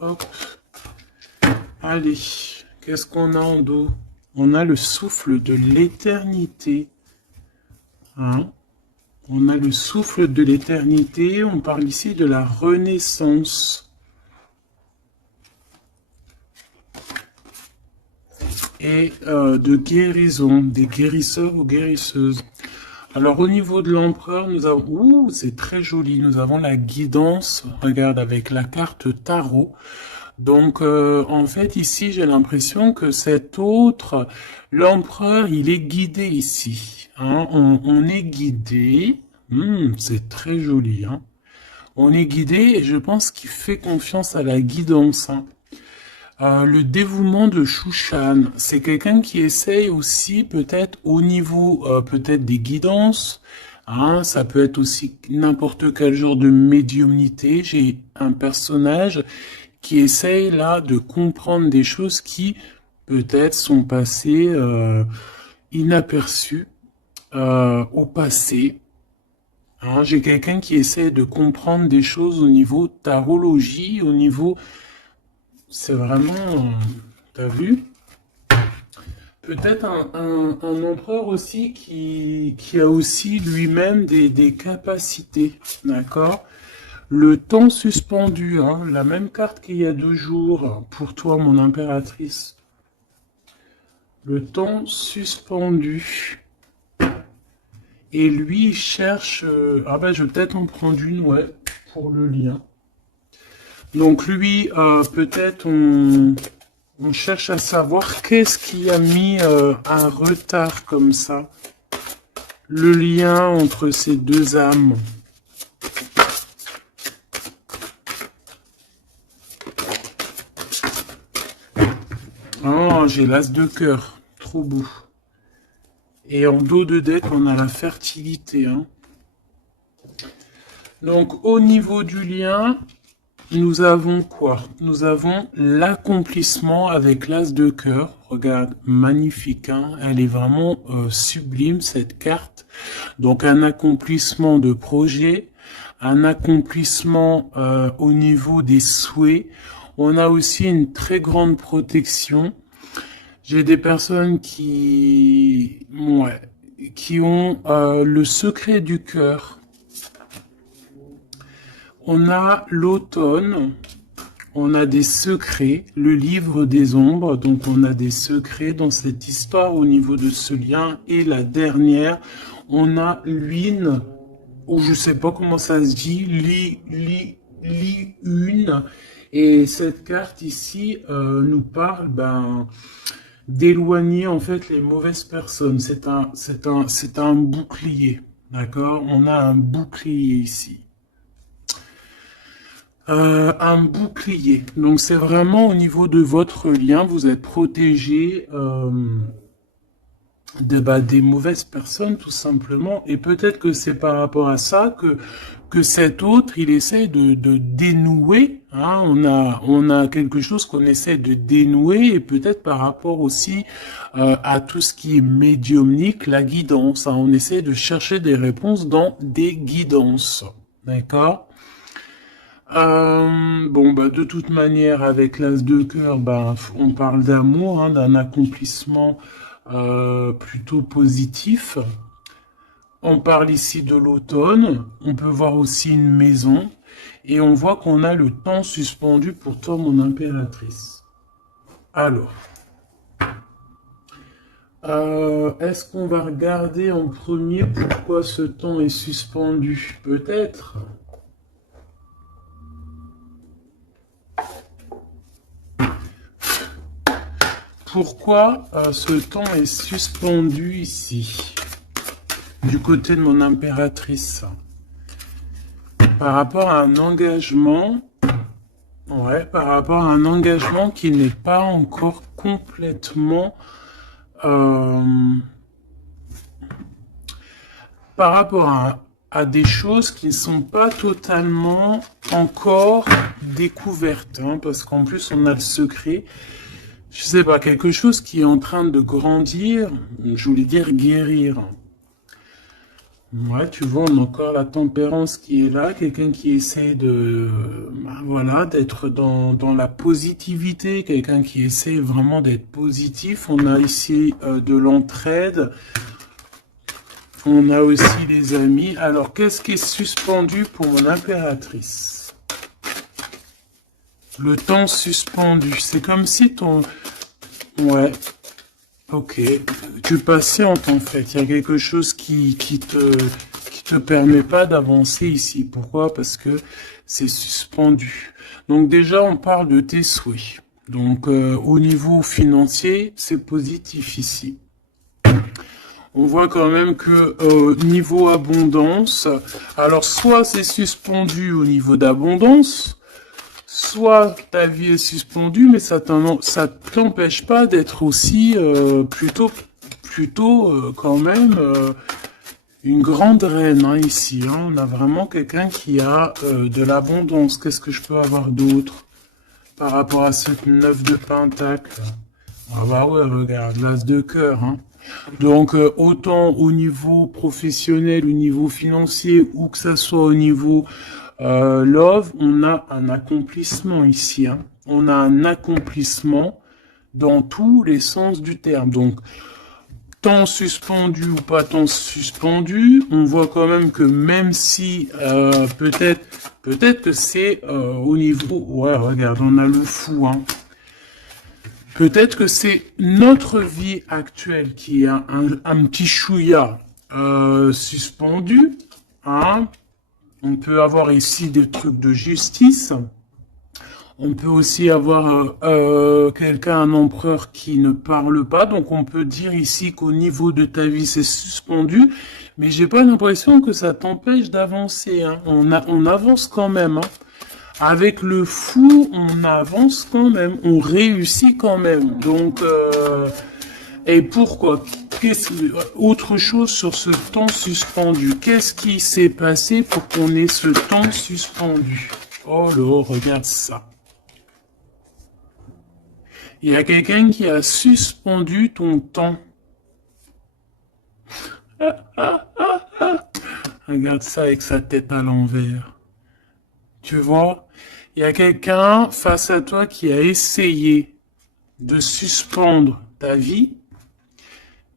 Hop. Allez, qu'est-ce qu'on a en dos? On a le souffle de l'éternité. Hein? On a le souffle de l'éternité. On parle ici de la renaissance. Et de guérison, des guérisseurs ou guérisseuses. Alors au niveau de l'empereur, nous avons... Ouh, c'est très joli. Nous avons la guidance. Regarde, avec la carte tarot. Donc, en fait, ici, j'ai l'impression que cet autre, l'empereur, il est guidé ici. Hein? On est guidé. C'est très joli. Hein? On est guidé et je pense qu'il fait confiance à la guidance. Hein? Le dévouement de Shushan, c'est quelqu'un qui essaye aussi peut-être au niveau peut-être des guidances. Hein, ça peut être aussi n'importe quel genre de médiumnité. J'ai un personnage qui essaye là de comprendre des choses qui peut-être sont passées inaperçues au passé. Hein, j'ai quelqu'un qui essaie de comprendre des choses au niveau tarologie, au niveau... C'est vraiment... T'as vu? Peut-être un empereur aussi qui a aussi lui-même des capacités, d'accord? Le temps suspendu, hein, la même carte qu'il y a 2 jours, pour toi, mon impératrice. Le temps suspendu. Et lui, il cherche... ah ben, je vais peut-être en prendre une, ouais, pour le lien. Donc lui, peut-être on cherche à savoir qu'est-ce qui a mis un retard comme ça. Le lien entre ces deux âmes. Oh, j'ai l'as de cœur. Trop beau. Et en dos de deck, on a la fertilité. Hein. Donc, au niveau du lien, nous avons quoi? Nous avons l'accomplissement avec l'as de cœur. Regarde, magnifique. Hein, elle est vraiment sublime, cette carte. Donc, un accomplissement de projet, un accomplissement au niveau des souhaits. On a aussi une très grande protection. J'ai des personnes qui ont le secret du cœur. On a l'automne, on a des secrets, le livre des ombres, donc on a des secrets dans cette histoire au niveau de ce lien. Et la dernière, on a l'une, ou je sais pas comment ça se dit, une. Et cette carte ici nous parle d'éloigner en fait les mauvaises personnes. C'est un bouclier, d'accord? On a un bouclier ici. Un bouclier. Donc c'est vraiment au niveau de votre lien, vous êtes protégé des mauvaises personnes tout simplement. Et peut-être que c'est par rapport à ça que cet autre, il essaie de dénouer. Hein, on a quelque chose qu'on essaie de dénouer et peut-être par rapport aussi à tout ce qui est médiumnique, la guidance. Hein, on essaie de chercher des réponses dans des guidances. D'accord? De toute manière, avec l'as de cœur, on parle d'amour, hein, d'un accomplissement plutôt positif. On parle ici de l'automne. On peut voir aussi une maison. Et on voit qu'on a le temps suspendu pour toi, mon impératrice. Alors, est-ce qu'on va regarder en premier pourquoi ce temps est suspendu? Peut-être. Pourquoi ce temps est suspendu ici, du côté de mon impératrice? Par rapport à un engagement, par rapport à un engagement qui n'est pas encore complètement... par rapport à des choses qui ne sont pas totalement encore découvertes, hein, parce qu'en plus on a le secret. Je sais pas, quelque chose qui est en train de grandir, je voulais dire guérir. Ouais, tu vois, on a encore la tempérance qui est là, quelqu'un qui essaie de, bah, voilà, d'être dans la positivité, quelqu'un qui essaie vraiment d'être positif. On a ici de l'entraide, on a aussi des amis. Alors, qu'est-ce qui est suspendu pour mon impératrice? Le temps suspendu, c'est comme si ton... Ouais, ok, tu patientes en fait. Il y a quelque chose qui te permet pas d'avancer ici. Pourquoi? Parce que c'est suspendu. Donc déjà, on parle de tes souhaits. Donc au niveau financier, c'est positif ici. On voit quand même que niveau abondance, alors soit c'est suspendu au niveau d'abondance, soit ta vie est suspendue, mais ça t'empêche pas d'être aussi plutôt quand même une grande reine hein, ici. Hein. On a vraiment quelqu'un qui a de l'abondance. Qu'est-ce que je peux avoir d'autre par rapport à cette 9 de pentacle? Ah bah ouais, regarde, l'as de cœur. Hein. Donc autant au niveau professionnel, au niveau financier, ou que ça soit au niveau love, on a un accomplissement ici. Hein. On a un accomplissement dans tous les sens du terme. Donc, temps suspendu ou pas temps suspendu, on voit quand même que même si peut-être que c'est au niveau... Ouais, regarde, on a le fou. Hein. Peut-être que c'est notre vie actuelle qui est un petit chouïa suspendu. Hein. On peut avoir ici des trucs de justice. On peut aussi avoir quelqu'un, un empereur qui ne parle pas. Donc on peut dire ici qu'au niveau de ta vie, c'est suspendu. Mais j'ai pas l'impression que ça t'empêche d'avancer. Hein. On avance quand même. Hein. Avec le fou, on avance quand même. On réussit quand même. Donc, et pourquoi? Autre chose sur ce temps suspendu. Qu'est-ce qui s'est passé pour qu'on ait ce temps suspendu? Oh là, regarde ça. Il y a quelqu'un qui a suspendu ton temps. Regarde ça avec sa tête à l'envers. Tu vois? Il y a quelqu'un face à toi qui a essayé de suspendre ta vie,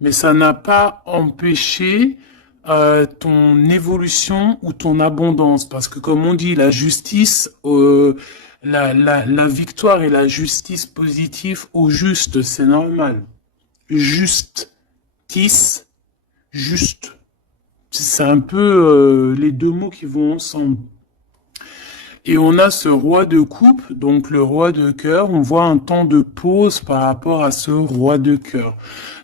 mais ça n'a pas empêché ton évolution ou ton abondance. Parce que comme on dit, la justice, la victoire et la justice positive au juste, c'est normal. Justice, juste. C'est un peu les deux mots qui vont ensemble. Et on a ce roi de coupe, donc le roi de cœur. On voit un temps de pause par rapport à ce roi de cœur.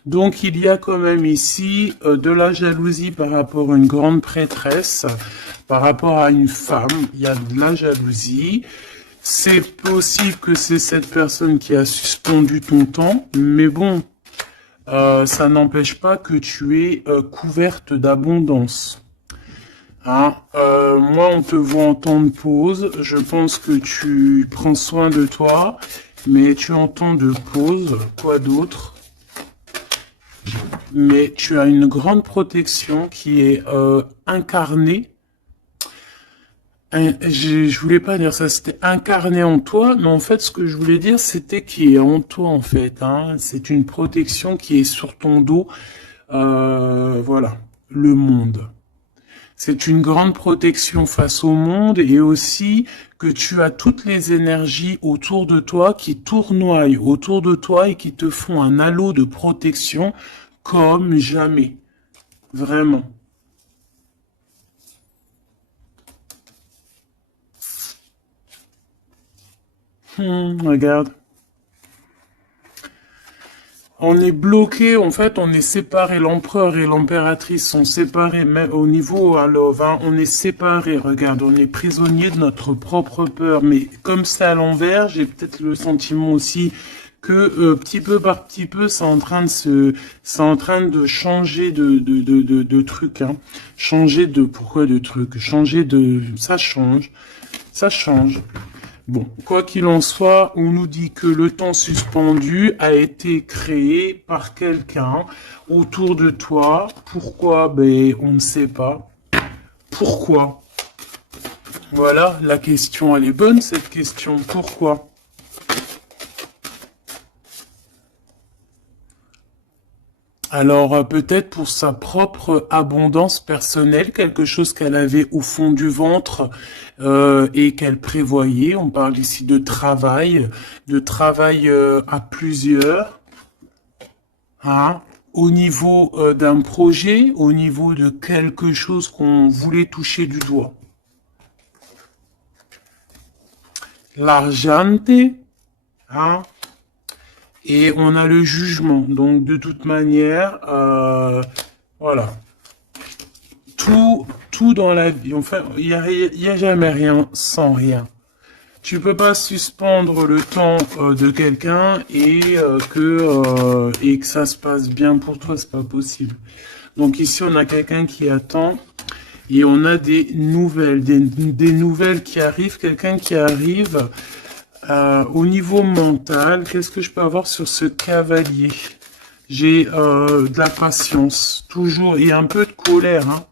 Donc il y a quand même ici de la jalousie par rapport à une grande prêtresse, par rapport à une femme. Il y a de la jalousie. C'est possible que c'est cette personne qui a suspendu ton temps, mais bon, ça n'empêche pas que tu es couverte d'abondance. Hein, moi, on te voit en temps de pause. Je pense que tu prends soin de toi, mais tu es en temps de pause. Quoi d'autre? Mais tu as une grande protection qui est incarnée. Je voulais pas dire ça, c'était incarné en toi, mais en fait, ce que je voulais dire, c'était qui est en toi, en fait. Hein. C'est une protection qui est sur ton dos. Voilà, le monde. C'est une grande protection face au monde et aussi que tu as toutes les énergies autour de toi qui tournoient autour de toi et qui te font un halo de protection comme jamais. Vraiment. Regarde. On est bloqué, en fait, on est séparés. L'empereur et l'impératrice sont séparés, mais au niveau à Love, hein, on est séparés. Regarde, on est prisonnier de notre propre peur. Mais comme c'est à l'envers, j'ai peut-être le sentiment aussi que petit peu par petit peu, c'est en train de changer de truc, hein. Changer de, pourquoi de truc? Changer de, ça change. Bon, quoi qu'il en soit, on nous dit que le temps suspendu a été créé par quelqu'un autour de toi. Pourquoi? Ben, on ne sait pas. Pourquoi? Voilà, la question, elle est bonne, cette question. Pourquoi? Alors, peut-être pour sa propre abondance personnelle, quelque chose qu'elle avait au fond du ventre et qu'elle prévoyait. On parle ici de travail à plusieurs, hein, au niveau d'un projet, au niveau de quelque chose qu'on voulait toucher du doigt. L'argente, hein, et on a le jugement. Donc, de toute manière, voilà. Tout dans la vie, enfin, il y a jamais rien sans rien. Tu peux pas suspendre le temps de quelqu'un et que ça se passe bien pour toi, c'est pas possible. Donc ici, on a quelqu'un qui attend et on a des nouvelles, des nouvelles qui arrivent, quelqu'un qui arrive. Au niveau mental, qu'est-ce que je peux avoir sur ce cavalier? J'ai de la patience, toujours, il y a un peu de colère, hein,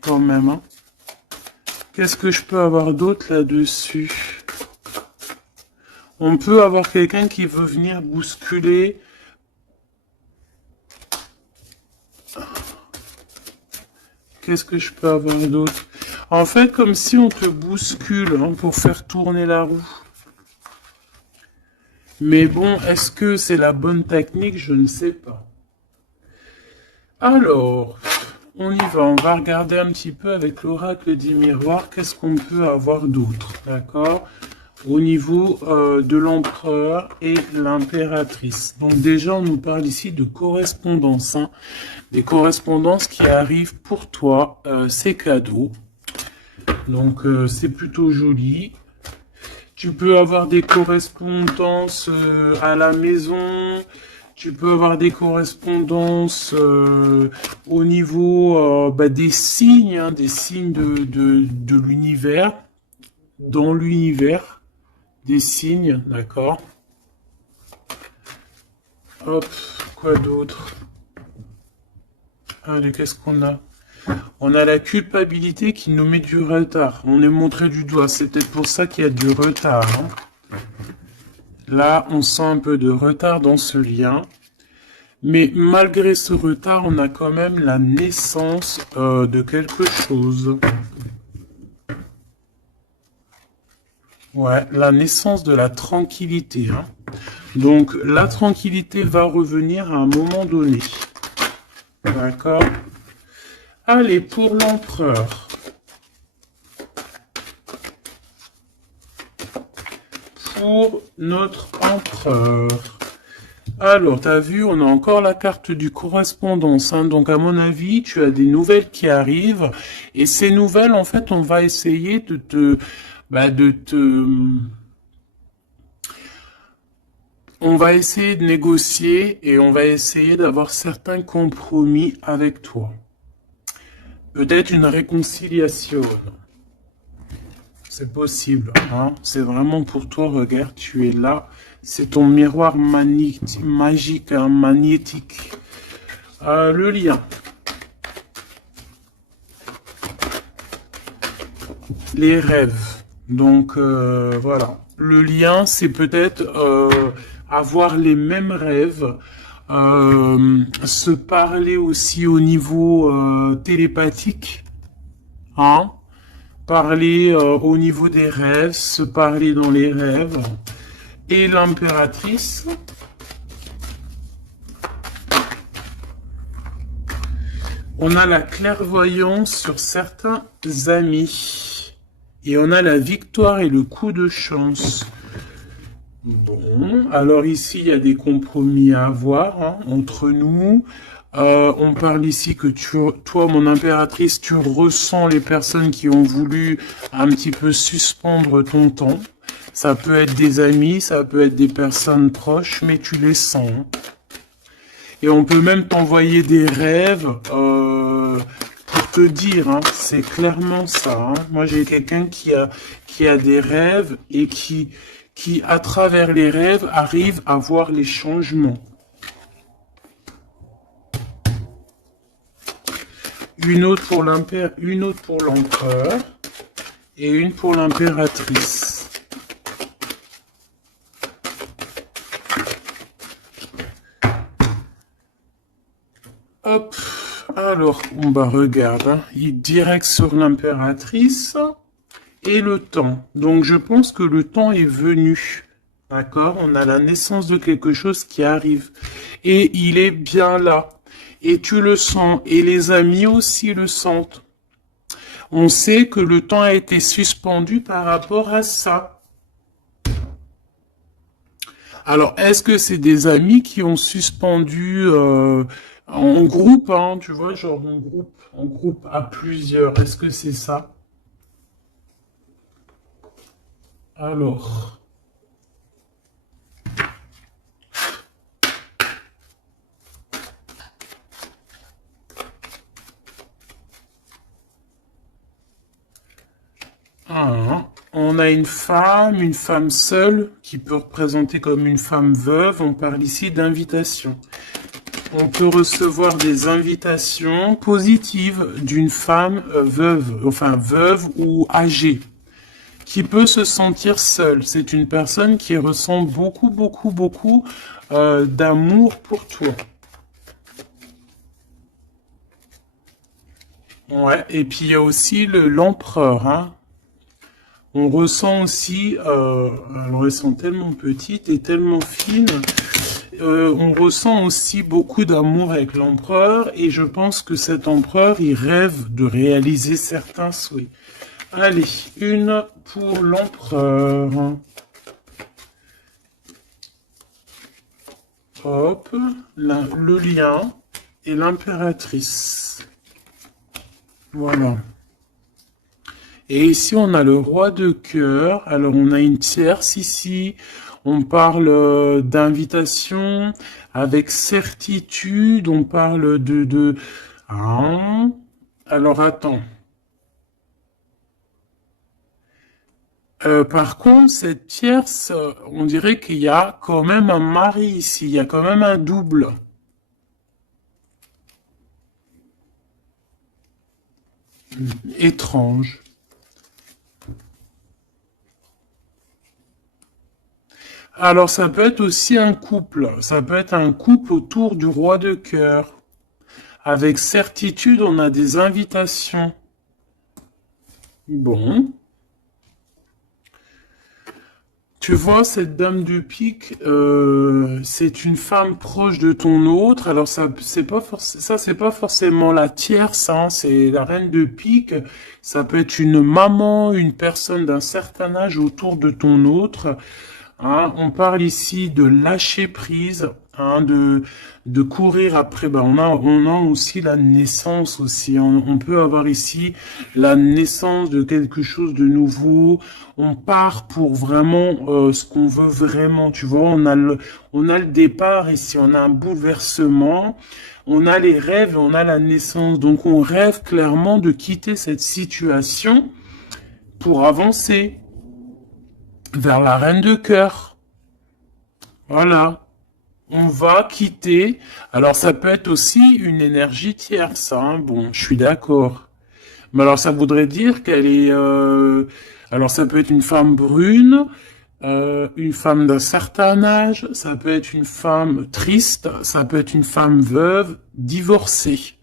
quand même. Hein. Qu'est-ce que je peux avoir d'autre là-dessus? On peut avoir quelqu'un qui veut venir bousculer. Qu'est-ce que je peux avoir d'autre? En fait, comme si on te bouscule hein, pour faire tourner la roue. Mais bon, est-ce que c'est la bonne technique? Je ne sais pas. Alors, on y va. On va regarder un petit peu avec l'oracle des miroirs. Qu'est-ce qu'on peut avoir d'autre? D'accord? Au niveau de l'empereur et l'impératrice. Donc déjà, on nous parle ici de correspondance. Hein. Des correspondances qui arrivent pour toi. C'est cadeau. Donc, c'est plutôt joli. Tu peux avoir des correspondances à la maison. Tu peux avoir des correspondances au niveau des signes, hein, des signes de l'univers. Dans l'univers, des signes, d'accord. Hop, quoi d'autre? Allez, qu'est-ce qu'on a? On a la culpabilité qui nous met du retard. On est montré du doigt. C'est peut-être pour ça qu'il y a du retard. Hein. Là, on sent un peu de retard dans ce lien. Mais malgré ce retard, on a quand même la naissance de quelque chose. Ouais, la naissance de la tranquillité. Hein. Donc, la tranquillité va revenir à un moment donné. D'accord? Allez, pour l'empereur. Pour notre empereur. Alors, tu as vu, on a encore la carte du correspondance. Hein. Donc, à mon avis, tu as des nouvelles qui arrivent. Et ces nouvelles, en fait, on va essayer de te... On va essayer de négocier et on va essayer d'avoir certains compromis avec toi. Peut-être une réconciliation. C'est possible. Hein? C'est vraiment pour toi. Regarde, tu es là. C'est ton miroir magique, hein, magnétique. Le lien. Les rêves. Donc, voilà. Le lien, c'est peut-être avoir les mêmes rêves. Se parler aussi au niveau télépathique, hein, parler au niveau des rêves, se parler dans les rêves, et l'impératrice, on a la clairvoyance sur certains amis, et on a la victoire et le coup de chance. Bon, alors ici, il y a des compromis à avoir hein, entre nous. On parle ici que toi, mon impératrice, tu ressens les personnes qui ont voulu un petit peu suspendre ton temps. Ça peut être des amis, ça peut être des personnes proches, mais tu les sens. Et on peut même t'envoyer des rêves pour te dire, hein, c'est clairement ça. Hein. Moi, j'ai quelqu'un qui a des rêves et qui, à travers les rêves, arrive à voir les changements. Une autre pour l'empereur et une pour l'impératrice. Hop, alors, on va regarder, hein. Il est direct sur l'impératrice et le temps. Donc, je pense que le temps est venu. D'accord? On a la naissance de quelque chose qui arrive. Et il est bien là. Et tu le sens. Et les amis aussi le sentent. On sait que le temps a été suspendu par rapport à ça. Alors, est-ce que c'est des amis qui ont suspendu en groupe, hein, tu vois, genre en groupe à plusieurs. Est-ce que c'est ça? Alors, on a une femme seule, qui peut représenter comme une femme veuve. On parle ici d'invitation. On peut recevoir des invitations positives d'une femme veuve, enfin veuve ou âgée, qui peut se sentir seule. C'est une personne qui ressent beaucoup d'amour pour toi. Ouais, et puis il y a aussi l'empereur, hein. On ressent aussi, alors elles sont tellement petites et tellement fines, on ressent aussi beaucoup d'amour avec l'empereur et je pense que cet empereur, il rêve de réaliser certains souhaits. Allez, une pour l'empereur. Hop, le lien et l'impératrice. Voilà. Et ici, on a le roi de cœur. Alors, on a une tierce ici. On parle d'invitation avec certitude. On parle de... Ah. Alors, attends. Par contre, cette tierce, on dirait qu'il y a quand même un mari ici. Il y a quand même un double. Étrange. Alors, ça peut être aussi un couple. Ça peut être un couple autour du roi de cœur. Avec certitude, on a des invitations. Bon. Tu vois, cette dame de pique, c'est une femme proche de ton autre. Alors, ça, c'est pas forcément la tierce, hein, c'est la reine de pique. Ça peut être une maman, une personne d'un certain âge autour de ton autre. Hein, on parle ici de lâcher prise, hein, de courir après. Ben, on a aussi la naissance aussi. On peut avoir ici la naissance de quelque chose de nouveau. On part pour vraiment ce qu'on veut vraiment. Tu vois, on a le départ ici. On a un bouleversement. On a les rêves, on a la naissance. Donc, on rêve clairement de quitter cette situation pour avancer vers la reine de cœur. Voilà. On va quitter. Alors, ça peut être aussi une énergie tierce, hein. Bon, je suis d'accord. Mais alors, ça voudrait dire qu'elle est... Alors, ça peut être une femme brune, une femme d'un certain âge, ça peut être une femme triste, ça peut être une femme veuve, divorcée.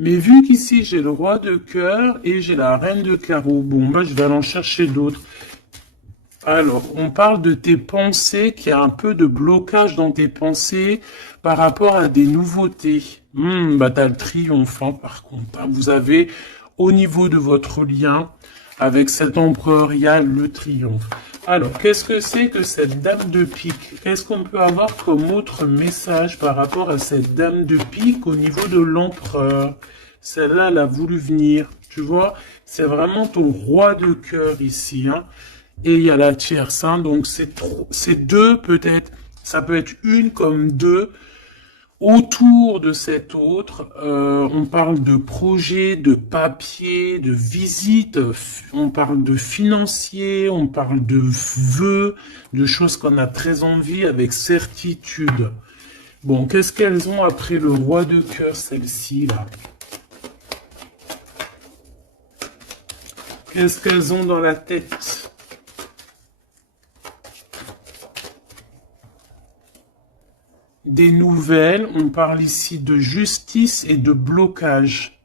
Mais vu qu'ici, j'ai le roi de cœur et j'ai la reine de carreau, bon, bah, je vais aller en chercher d'autres. Alors, on parle de tes pensées, qu'il y a un peu de blocage dans tes pensées par rapport à des nouveautés. Bah t'as le triomphant par contre. Hein. Vous avez, au niveau de votre lien, avec cet empereur, il y a le triomphe. Alors, qu'est-ce que c'est que cette dame de pique? Qu'est-ce qu'on peut avoir comme autre message par rapport à cette dame de pique au niveau de l'empereur? Celle-là, elle a voulu venir. Tu vois, c'est vraiment ton roi de cœur ici, hein. Et il y a la tierce, hein, donc c'est deux peut-être, ça peut être une comme deux. Autour de cet autre, on parle de projet, de papier, de visite, on parle de financier, on parle de vœux, de choses qu'on a très envie avec certitude. Bon, qu'est-ce qu'elles ont après le roi de cœur, celles-ci, là? Qu'est-ce qu'elles ont dans la tête? Des nouvelles, on parle ici de justice et de blocage.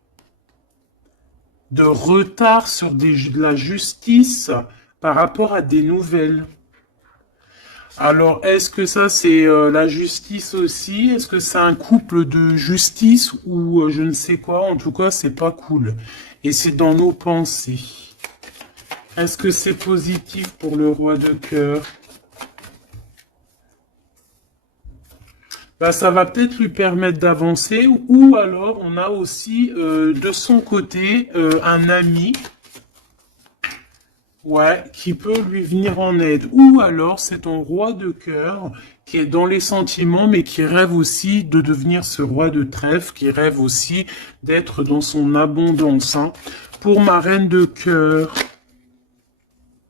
De retard sur de la justice par rapport à des nouvelles. Alors, est-ce que ça, c'est la justice aussi? Est-ce que c'est un couple de justice ou je ne sais quoi? En tout cas, c'est pas cool. Et c'est dans nos pensées. Est-ce que c'est positif pour le roi de cœur? Bah, ça va peut-être lui permettre d'avancer, ou alors on a aussi de son côté un ami, ouais, qui peut lui venir en aide. Ou alors c'est ton roi de cœur qui est dans les sentiments, mais qui rêve aussi de devenir ce roi de trèfle, qui rêve aussi d'être dans son abondance. Hein. Pour ma reine de cœur,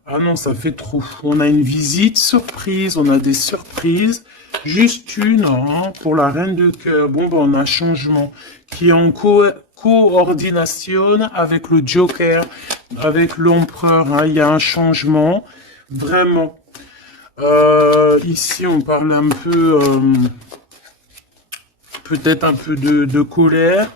ah non, ça fait trop. On a une visite surprise, on a des surprises. Juste une, hein, pour la reine de cœur. Bon, ben, on a un changement qui est en coordination avec le Joker, avec l'empereur. Hein. Il y a un changement, vraiment. Ici, on parle un peu, peut-être un peu de colère.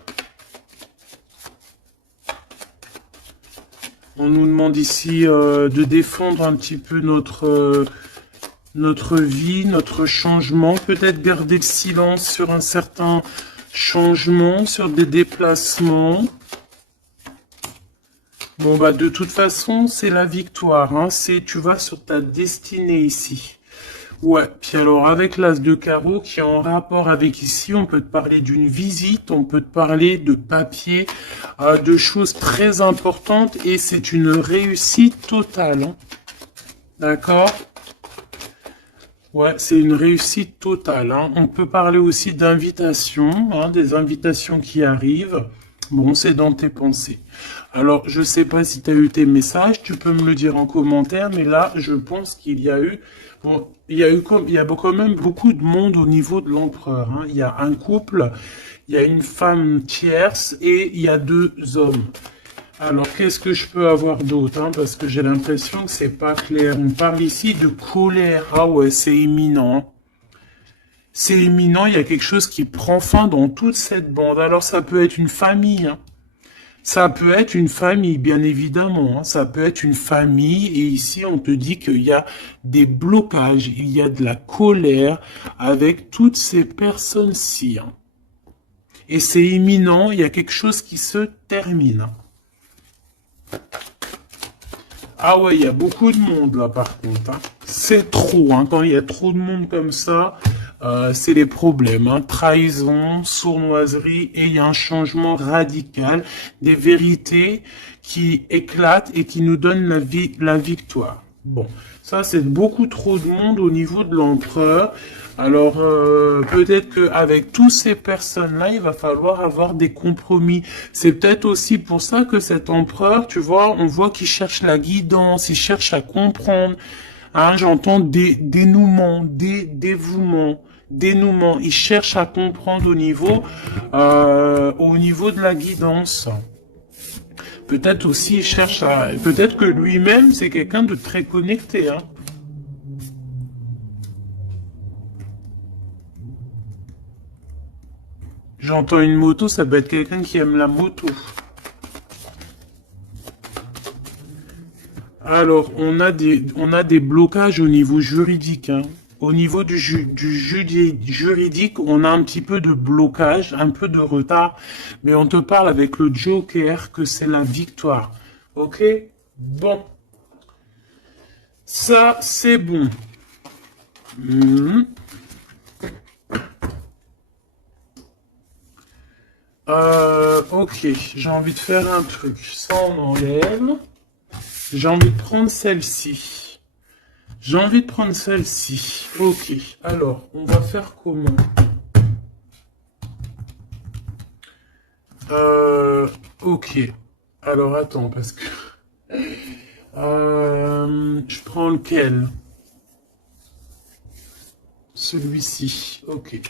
On nous demande ici de défendre un petit peu notre vie, notre changement, peut-être garder le silence sur un certain changement, sur des déplacements. Bon, bah, de toute façon, c'est la victoire, hein. Tu vas sur ta destinée ici. Ouais, puis alors, avec l'as de carreau qui est en rapport avec ici, on peut te parler d'une visite, on peut te parler de papier, de choses très importantes, et c'est une réussite totale, hein. D'accord ? Ouais, c'est une réussite totale. Hein. On peut parler aussi d'invitations, hein, des invitations qui arrivent. Bon, c'est dans tes pensées. Alors, je sais pas si tu as eu tes messages, tu peux me le dire en commentaire, mais là, je pense qu'il y a eu, bon, il y a quand même beaucoup de monde au niveau de l'empereur. Hein. Il y a un couple, il y a une femme tierce et il y a 2 hommes. Alors, qu'est-ce que je peux avoir d'autre, hein, parce que j'ai l'impression que c'est pas clair. On parle ici de colère. Ah ouais, c'est imminent. C'est imminent, il y a quelque chose qui prend fin dans toute cette bande. Alors, ça peut être une famille. Hein. Ça peut être une famille, bien évidemment. Hein. Ça peut être une famille. Et ici, on te dit qu'il y a des blocages. Il y a de la colère avec toutes ces personnes-ci. Hein. Et c'est imminent, il y a quelque chose qui se termine. Hein. Ah ouais, il y a beaucoup de monde là par contre. Hein. C'est trop, hein. Quand il y a trop de monde comme ça, c'est les problèmes. Hein. Trahison, sournoiserie, et il y a un changement radical, des vérités qui éclatent et qui nous donnent la victoire. Bon, ça c'est beaucoup trop de monde au niveau de l'empereur. Alors, peut-être qu'avec toutes ces personnes-là, il va falloir avoir des compromis. C'est peut-être aussi pour ça que cet empereur, tu vois, on voit qu'il cherche la guidance, il cherche à comprendre. Hein, j'entends dénouement, dévouement, dénouement. Il cherche à comprendre au niveau de la guidance. Peut-être aussi, il cherche à... Peut-être que lui-même, c'est quelqu'un de très connecté, hein. J'entends une moto, ça peut être quelqu'un qui aime la moto. Alors, on a des blocages au niveau juridique. Hein. Au niveau du juridique, on a un petit peu de blocage, un peu de retard. Mais on te parle avec le Joker que c'est la victoire. Ok? Bon. Ça, c'est bon. Ok, j'ai envie de faire un truc. Ça, on enlève. J'ai envie de prendre celle-ci. J'ai envie de prendre celle-ci. Ok, alors, on va faire comment? Ok. Alors attends, parce que... je prends lequel? Celui-ci. Ok.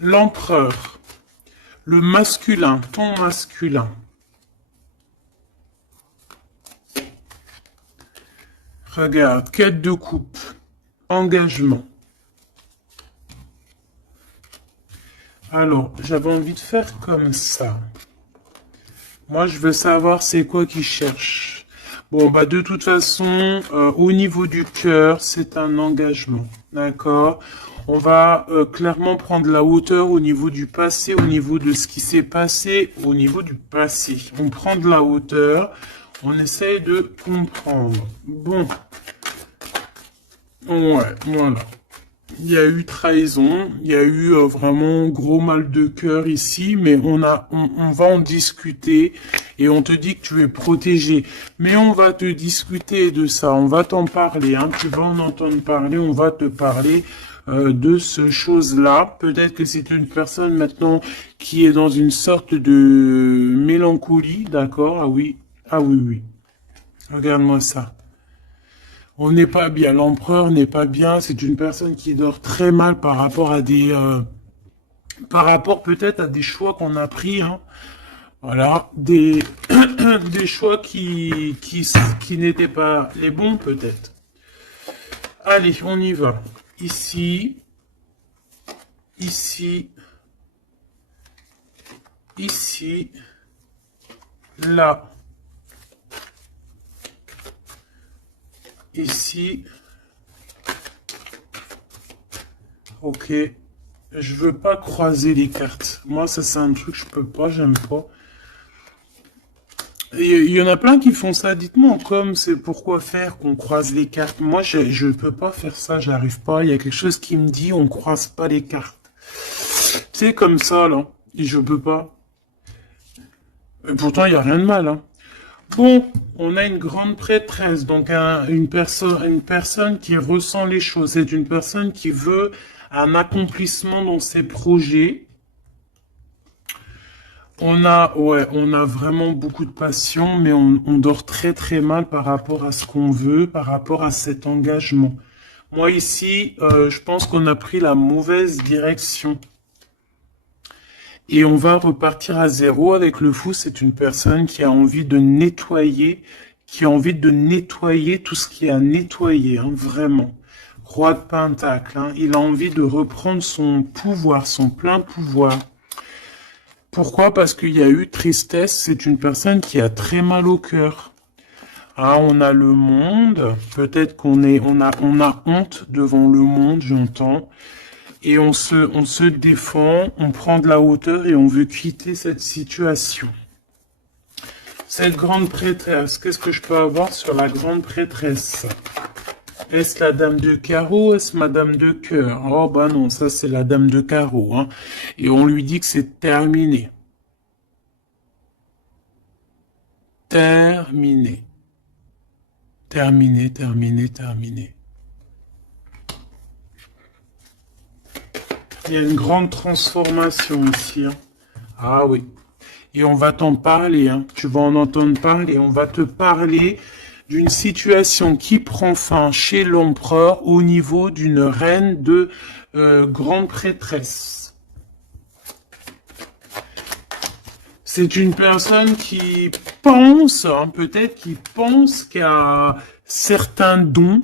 L'empereur. Le masculin, ton masculin. Regarde, quête de coupe. Engagement. Alors, j'avais envie de faire comme ça. Moi, je veux savoir c'est quoi qu'il cherche. Bon, bah de toute façon, au niveau du cœur, c'est un engagement. D'accord? On va clairement prendre la hauteur au niveau du passé, au niveau de ce qui s'est passé, au niveau du passé. On prend de la hauteur, on essaye de comprendre. Bon. Ouais, voilà. Il y a eu trahison, il y a eu vraiment gros mal de cœur ici, mais on va en discuter et on te dit que tu es protégé. Mais on va te discuter de ça, on va t'en parler, hein, tu vas en entendre parler, on va te parler de ce chose-là. Peut-être que c'est une personne maintenant qui est dans une sorte de mélancolie, d'accord? Ah oui, oui. Regarde-moi ça. On n'est pas bien, l'empereur n'est pas bien, c'est une personne qui dort très mal par rapport à par rapport peut-être à des choix qu'on a pris, hein. Voilà, des choix qui n'étaient pas les bons peut-être. Allez, on y va. Ici, ici, ici, là, ici. Ok. Je veux pas croiser les cartes. Moi, ça, c'est un truc que je peux pas, j'aime pas. Il y en a plein qui font ça. Dites-moi comme c'est pourquoi faire qu'on croise les cartes. Moi, je peux pas faire ça, j'arrive pas. Il y a quelque chose qui me dit on croise pas les cartes. C'est comme ça, là. Et je peux pas. Et pourtant, il y a rien de mal, hein. Bon, on a une grande prêtresse, donc une personne qui ressent les choses. C'est une personne qui veut un accomplissement dans ses projets. On a vraiment beaucoup de passion, mais on dort très très mal par rapport à ce qu'on veut, par rapport à cet engagement. Moi ici, je pense qu'on a pris la mauvaise direction. Et on va repartir à zéro avec le fou. C'est une personne qui a envie de nettoyer, qui a envie de nettoyer tout ce qui a nettoyé, hein, vraiment. Roi de Pentacle, hein, il a envie de reprendre son pouvoir, son plein pouvoir. Pourquoi? Parce qu'il y a eu tristesse. C'est une personne qui a très mal au cœur. Ah, on a le monde. Peut-être on a honte devant le monde, j'entends. Et on se défend, on prend de la hauteur et on veut quitter cette situation. Cette grande prêtresse, qu'est-ce que je peux avoir sur la grande prêtresse? Est-ce la dame de carreau? Est-ce madame de cœur? Oh bah non, ça c'est la dame de carreau, hein. Et on lui dit que c'est terminé. Terminé. Terminé, terminé, terminé. Il y a une grande transformation ici, hein. Ah oui. Et on va t'en parler, hein. Tu vas en entendre parler. On va te parler d'une situation qui prend fin chez l'empereur au niveau d'une reine de grande prêtresse. C'est une personne qui pense, hein, peut-être qui pense qu'il y a certains dons,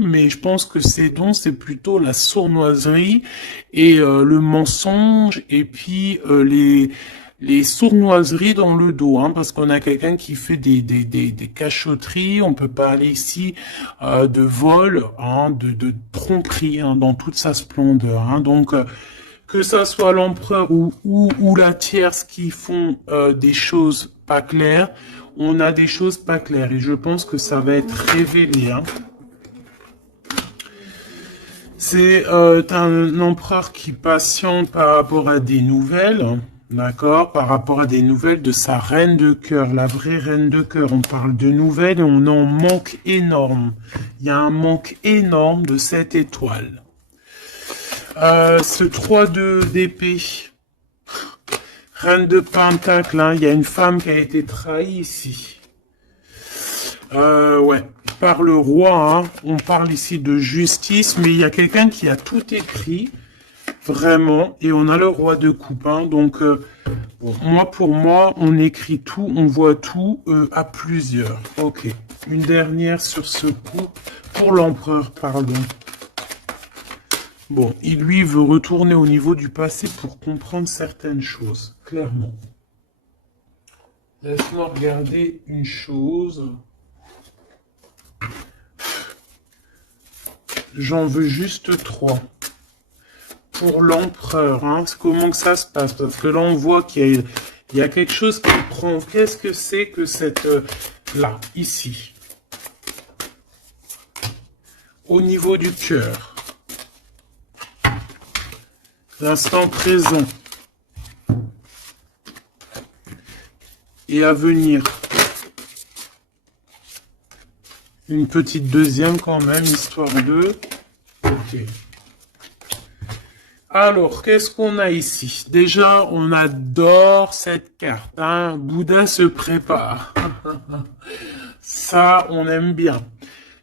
mais je pense que ces dons, c'est plutôt la sournoiserie et le mensonge, et puis les sournoiseries dans le dos, hein, parce qu'on a quelqu'un qui fait des cachotteries. On peut parler ici de vol, hein, de tromperie, hein, dans toute sa splendeur, hein. Donc que ça soit l'empereur ou la tierce qui font des choses pas claires, on a des choses pas claires et je pense que ça va être révélé, hein. C'est un empereur qui patiente par rapport à des nouvelles, d'accord, par rapport à des nouvelles de sa reine de cœur, la vraie reine de cœur. On parle de nouvelles et on en manque énorme. Il y a un manque énorme de cette étoile. Ce 3 d'épée, reine de pentacle, hein, il y a une femme qui a été trahie ici. Ouais, par le roi, hein. On parle ici de justice, mais il y a quelqu'un qui a tout écrit, vraiment, et on a le roi de coupe, hein. Donc, bon, pour moi, on écrit tout, on voit tout à plusieurs. Ok, une dernière sur ce coup, pour l'empereur, pardon. Bon, il lui veut retourner au niveau du passé pour comprendre certaines choses, clairement. Laisse-moi regarder une chose. J'en veux juste 3. Pour l'empereur, hein, comment que ça se passe? Parce que là, on voit qu'il y a quelque chose qui prend. Qu'est-ce que c'est que cette... là, ici. Au niveau du cœur. L'instant présent. Et à venir. Une petite deuxième quand même, histoire de... Ok. Alors, qu'est-ce qu'on a ici? Déjà, on adore cette carte. Hein. Bouddha se prépare. Ça, on aime bien.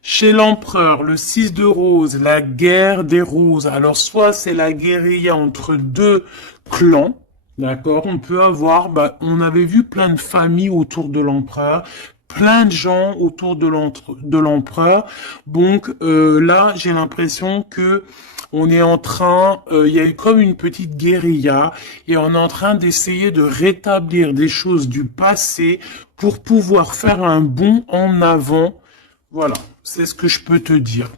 Chez l'empereur, le 6 de rose, la guerre des roses. Alors, soit c'est la guérilla entre 2 clans, d'accord? On peut avoir, on avait vu plein de familles autour de l'empereur, plein de gens autour de l'empereur. Donc, là, j'ai l'impression que on est en train, il y a eu comme une petite guérilla, et on est en train d'essayer de rétablir des choses du passé pour pouvoir faire un bond en avant. Voilà, c'est ce que je peux te dire.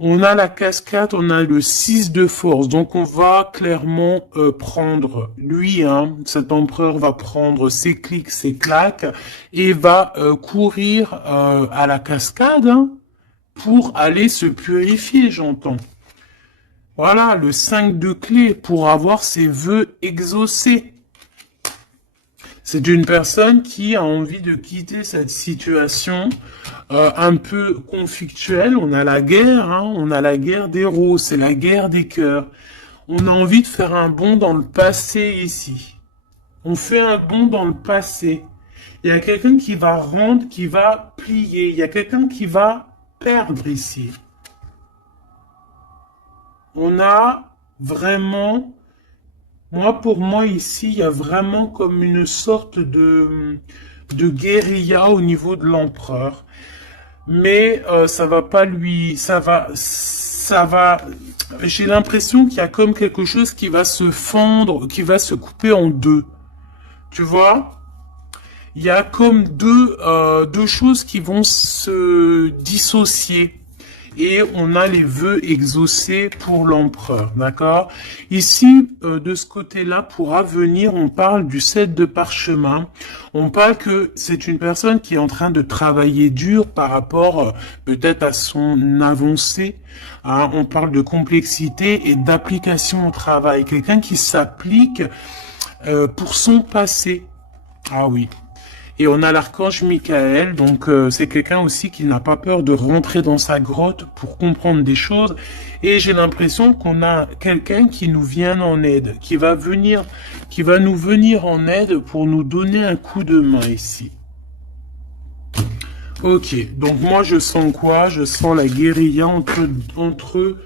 On a la cascade, on a le 6 de force, donc on va clairement prendre, lui, hein, cet empereur va prendre ses clics, ses claques, et va courir à la cascade, hein, pour aller se purifier, j'entends. Voilà, le 5 de clé pour avoir ses vœux exaucés. C'est une personne qui a envie de quitter cette situation un peu conflictuelle. On a la guerre, hein, on a la guerre des roses, c'est la guerre des cœurs. On a envie de faire un bond dans le passé ici. On fait un bond dans le passé. Il y a quelqu'un qui va rendre, qui va plier. Il y a quelqu'un qui va perdre ici. On a vraiment, pour moi ici, il y a vraiment comme une sorte de guérilla au niveau de l'empereur. Mais ça va pas lui, ça va, j'ai l'impression qu'il y a comme quelque chose qui va se fendre, qui va se couper en deux. Tu vois? Il y a comme deux choses qui vont se dissocier. Et on a les vœux exaucés pour l'empereur, d'accord? Ici, de ce côté-là, pour avenir, on parle du 7 de parchemin. On parle que c'est une personne qui est en train de travailler dur par rapport peut-être à son avancée. Hein? On parle de complexité et d'application au travail. Quelqu'un qui s'applique pour son passé. Ah oui. Et on a l'archange Michael, donc c'est quelqu'un aussi qui n'a pas peur de rentrer dans sa grotte pour comprendre des choses. Et j'ai l'impression qu'on a quelqu'un qui nous vient en aide, qui va nous venir en aide pour nous donner un coup de main ici. Ok, donc moi je sens quoi? Je sens la guérilla entre eux.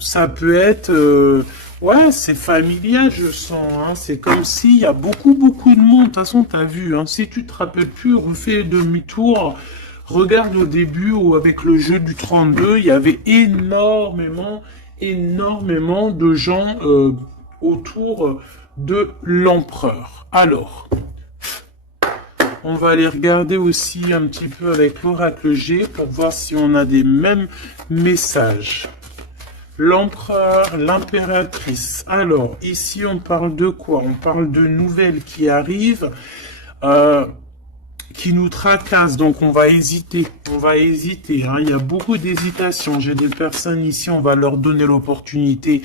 Ça peut être... ouais, c'est familial, je sens. Hein. C'est comme s'il y a beaucoup de monde. De toute façon, t'as vu. Hein. Si tu te rappelles plus, refais demi-tour. Regarde au début ou avec le jeu du 32, il y avait énormément de gens autour de l'empereur. Alors, on va aller regarder aussi un petit peu avec l'oracle G pour voir si on a des mêmes messages. L'empereur, l'impératrice. Alors, ici, on parle de quoi? On parle de nouvelles qui arrivent, qui nous tracasse, donc on va hésiter, hein. Il y a beaucoup d'hésitation. J'ai des personnes ici, on va leur donner l'opportunité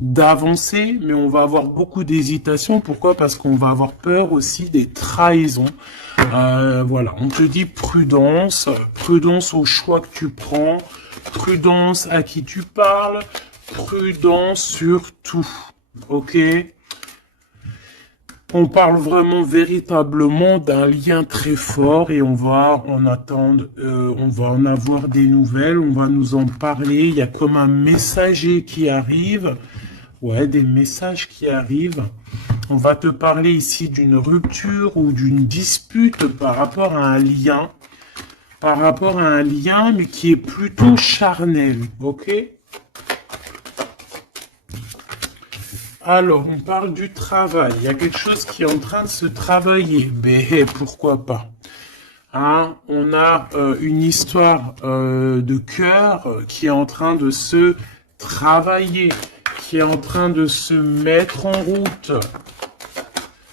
d'avancer, mais on va avoir beaucoup d'hésitation. Pourquoi? Parce qu'on va avoir peur aussi des trahisons. Voilà, on te dit prudence, prudence au choix que tu prends, prudence à qui tu parles, prudence sur tout, ok? On parle vraiment véritablement d'un lien très fort et on va en attendre, on va en avoir des nouvelles, on va nous en parler. Il y a comme un messager qui arrive, ouais, des messages qui arrivent. On va te parler ici d'une rupture ou d'une dispute par rapport à un lien, mais qui est plutôt charnel, ok? Alors, on parle du travail. Il y a quelque chose qui est en train de se travailler. Mais pourquoi pas? Hein, on a une histoire de cœur qui est en train de se travailler, qui est en train de se mettre en route.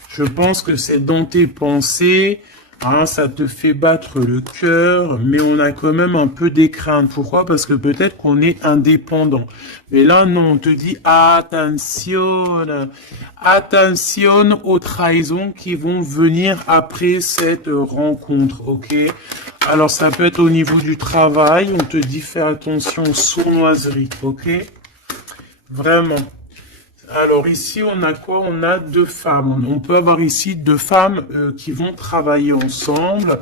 Je pense que c'est dans tes pensées. Hein, ça te fait battre le cœur, mais on a quand même un peu des craintes. Pourquoi? Parce que peut-être qu'on est indépendant. Mais là, non, on te dit attention, attention aux trahisons qui vont venir après cette rencontre, ok? Alors, ça peut être au niveau du travail, on te dit fais attention aux sournoiseries, ok? Vraiment. Alors ici, on a quoi? On a deux femmes. On peut avoir ici deux femmes qui vont travailler ensemble.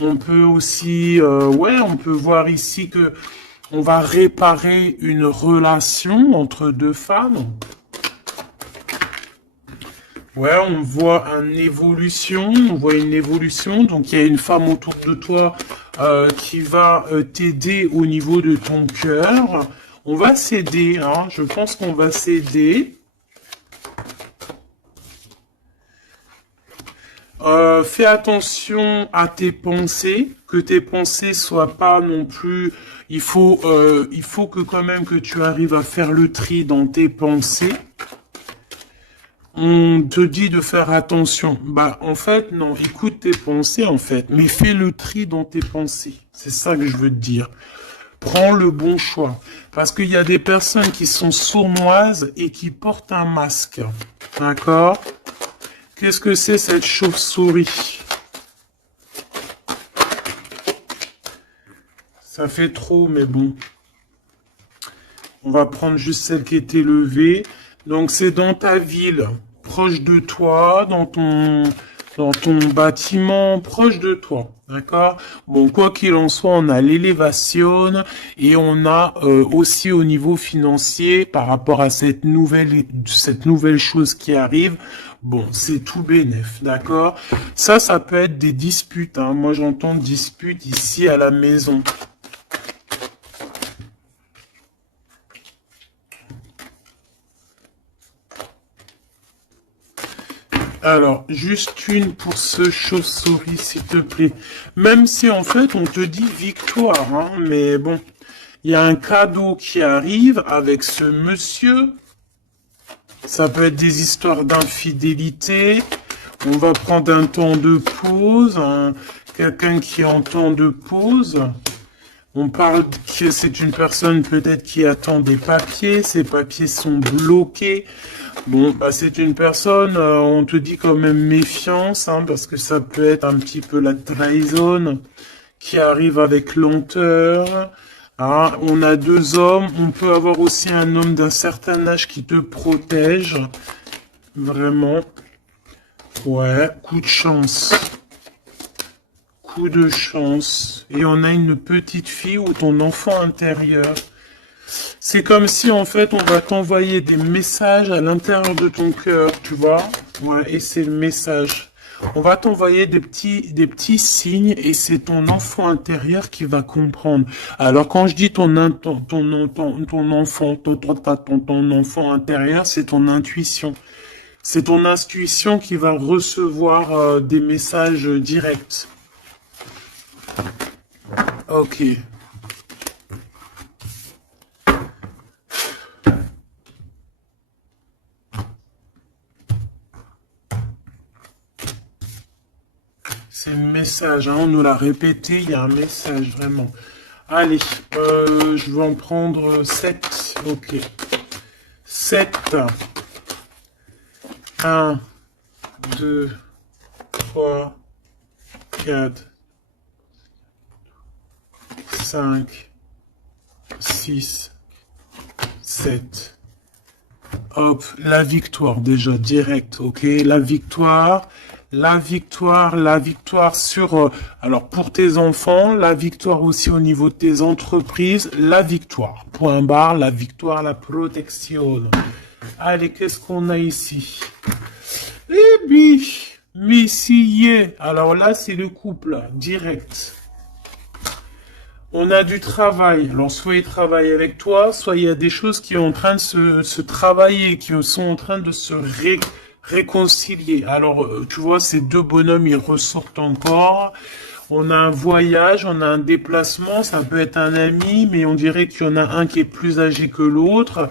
On peut aussi, ouais, on peut voir ici que on va réparer une relation entre deux femmes. Ouais, on voit une évolution. Donc il y a une femme autour de toi qui va t'aider au niveau de ton cœur. On va s'aider, hein. Je pense qu'on va s'aider. Fais attention à tes pensées, que tes pensées soient pas non plus. Il faut que quand même que tu arrives à faire le tri dans tes pensées. On te dit de faire attention. Bah, en fait, non, écoute tes pensées, en fait, mais fais le tri dans tes pensées. C'est ça que je veux te dire. Prends le bon choix. Parce qu'il y a des personnes qui sont sournoises et qui portent un masque. D'accord? Qu'est-ce que c'est cette chauve-souris? Ça fait trop, mais bon. On va prendre juste celle qui est élevée. Donc, c'est dans ta ville, proche de toi, dans ton bâtiment, proche de toi. D'accord? Bon, quoi qu'il en soit, on a l'élévation et on a aussi au niveau financier, par rapport à cette nouvelle chose qui arrive, bon, c'est tout bénef, d'accord? Ça peut être des disputes, hein. Moi, j'entends disputes ici à la maison. Alors, juste une pour ce chauve-souris, s'il te plaît. Même si, en fait, on te dit victoire, hein, mais bon, il y a un cadeau qui arrive avec ce monsieur. Ça peut être des histoires d'infidélité. On va prendre un temps de pause, hein, quelqu'un qui est en temps de pause. On parle que c'est une personne peut-être qui attend des papiers. Ces papiers sont bloqués. Bon, bah c'est une personne, on te dit quand même méfiance, hein, parce que ça peut être un petit peu la trahison qui arrive avec lenteur. Hein. On a deux hommes, on peut avoir aussi un homme d'un certain âge qui te protège. Vraiment. Ouais, coup de chance. Coup de chance. Et on a une petite fille ou ton enfant intérieur. C'est comme si, en fait, on va t'envoyer des messages à l'intérieur de ton cœur, tu vois. Ouais, et c'est le message. On va t'envoyer des petits signes et c'est ton enfant intérieur qui va comprendre. Alors, quand je dis ton enfant intérieur, c'est ton intuition. C'est ton intuition qui va recevoir des messages directs. Ok. C'est le message, hein, on nous l'a répété, il y a un message, vraiment. Allez, je vais en prendre 7. Ok. 7. 1, 2, 3, 4, 5, 6, 7. Hop, la victoire déjà, direct, ok? La victoire sur, alors pour tes enfants, la victoire aussi au niveau de tes entreprises, la victoire, point barre, la victoire, la protection. Allez, qu'est-ce qu'on a ici? Eh bien, Messier, alors là c'est le couple, direct. On a du travail. Alors, soit il travaille avec toi, soit il y a des choses qui sont en train de se travailler, qui sont en train de se réconcilier. Alors, tu vois, ces deux bonhommes, ils ressortent encore. On a un voyage, on a un déplacement, ça peut être un ami, mais on dirait qu'il y en a un qui est plus âgé que l'autre.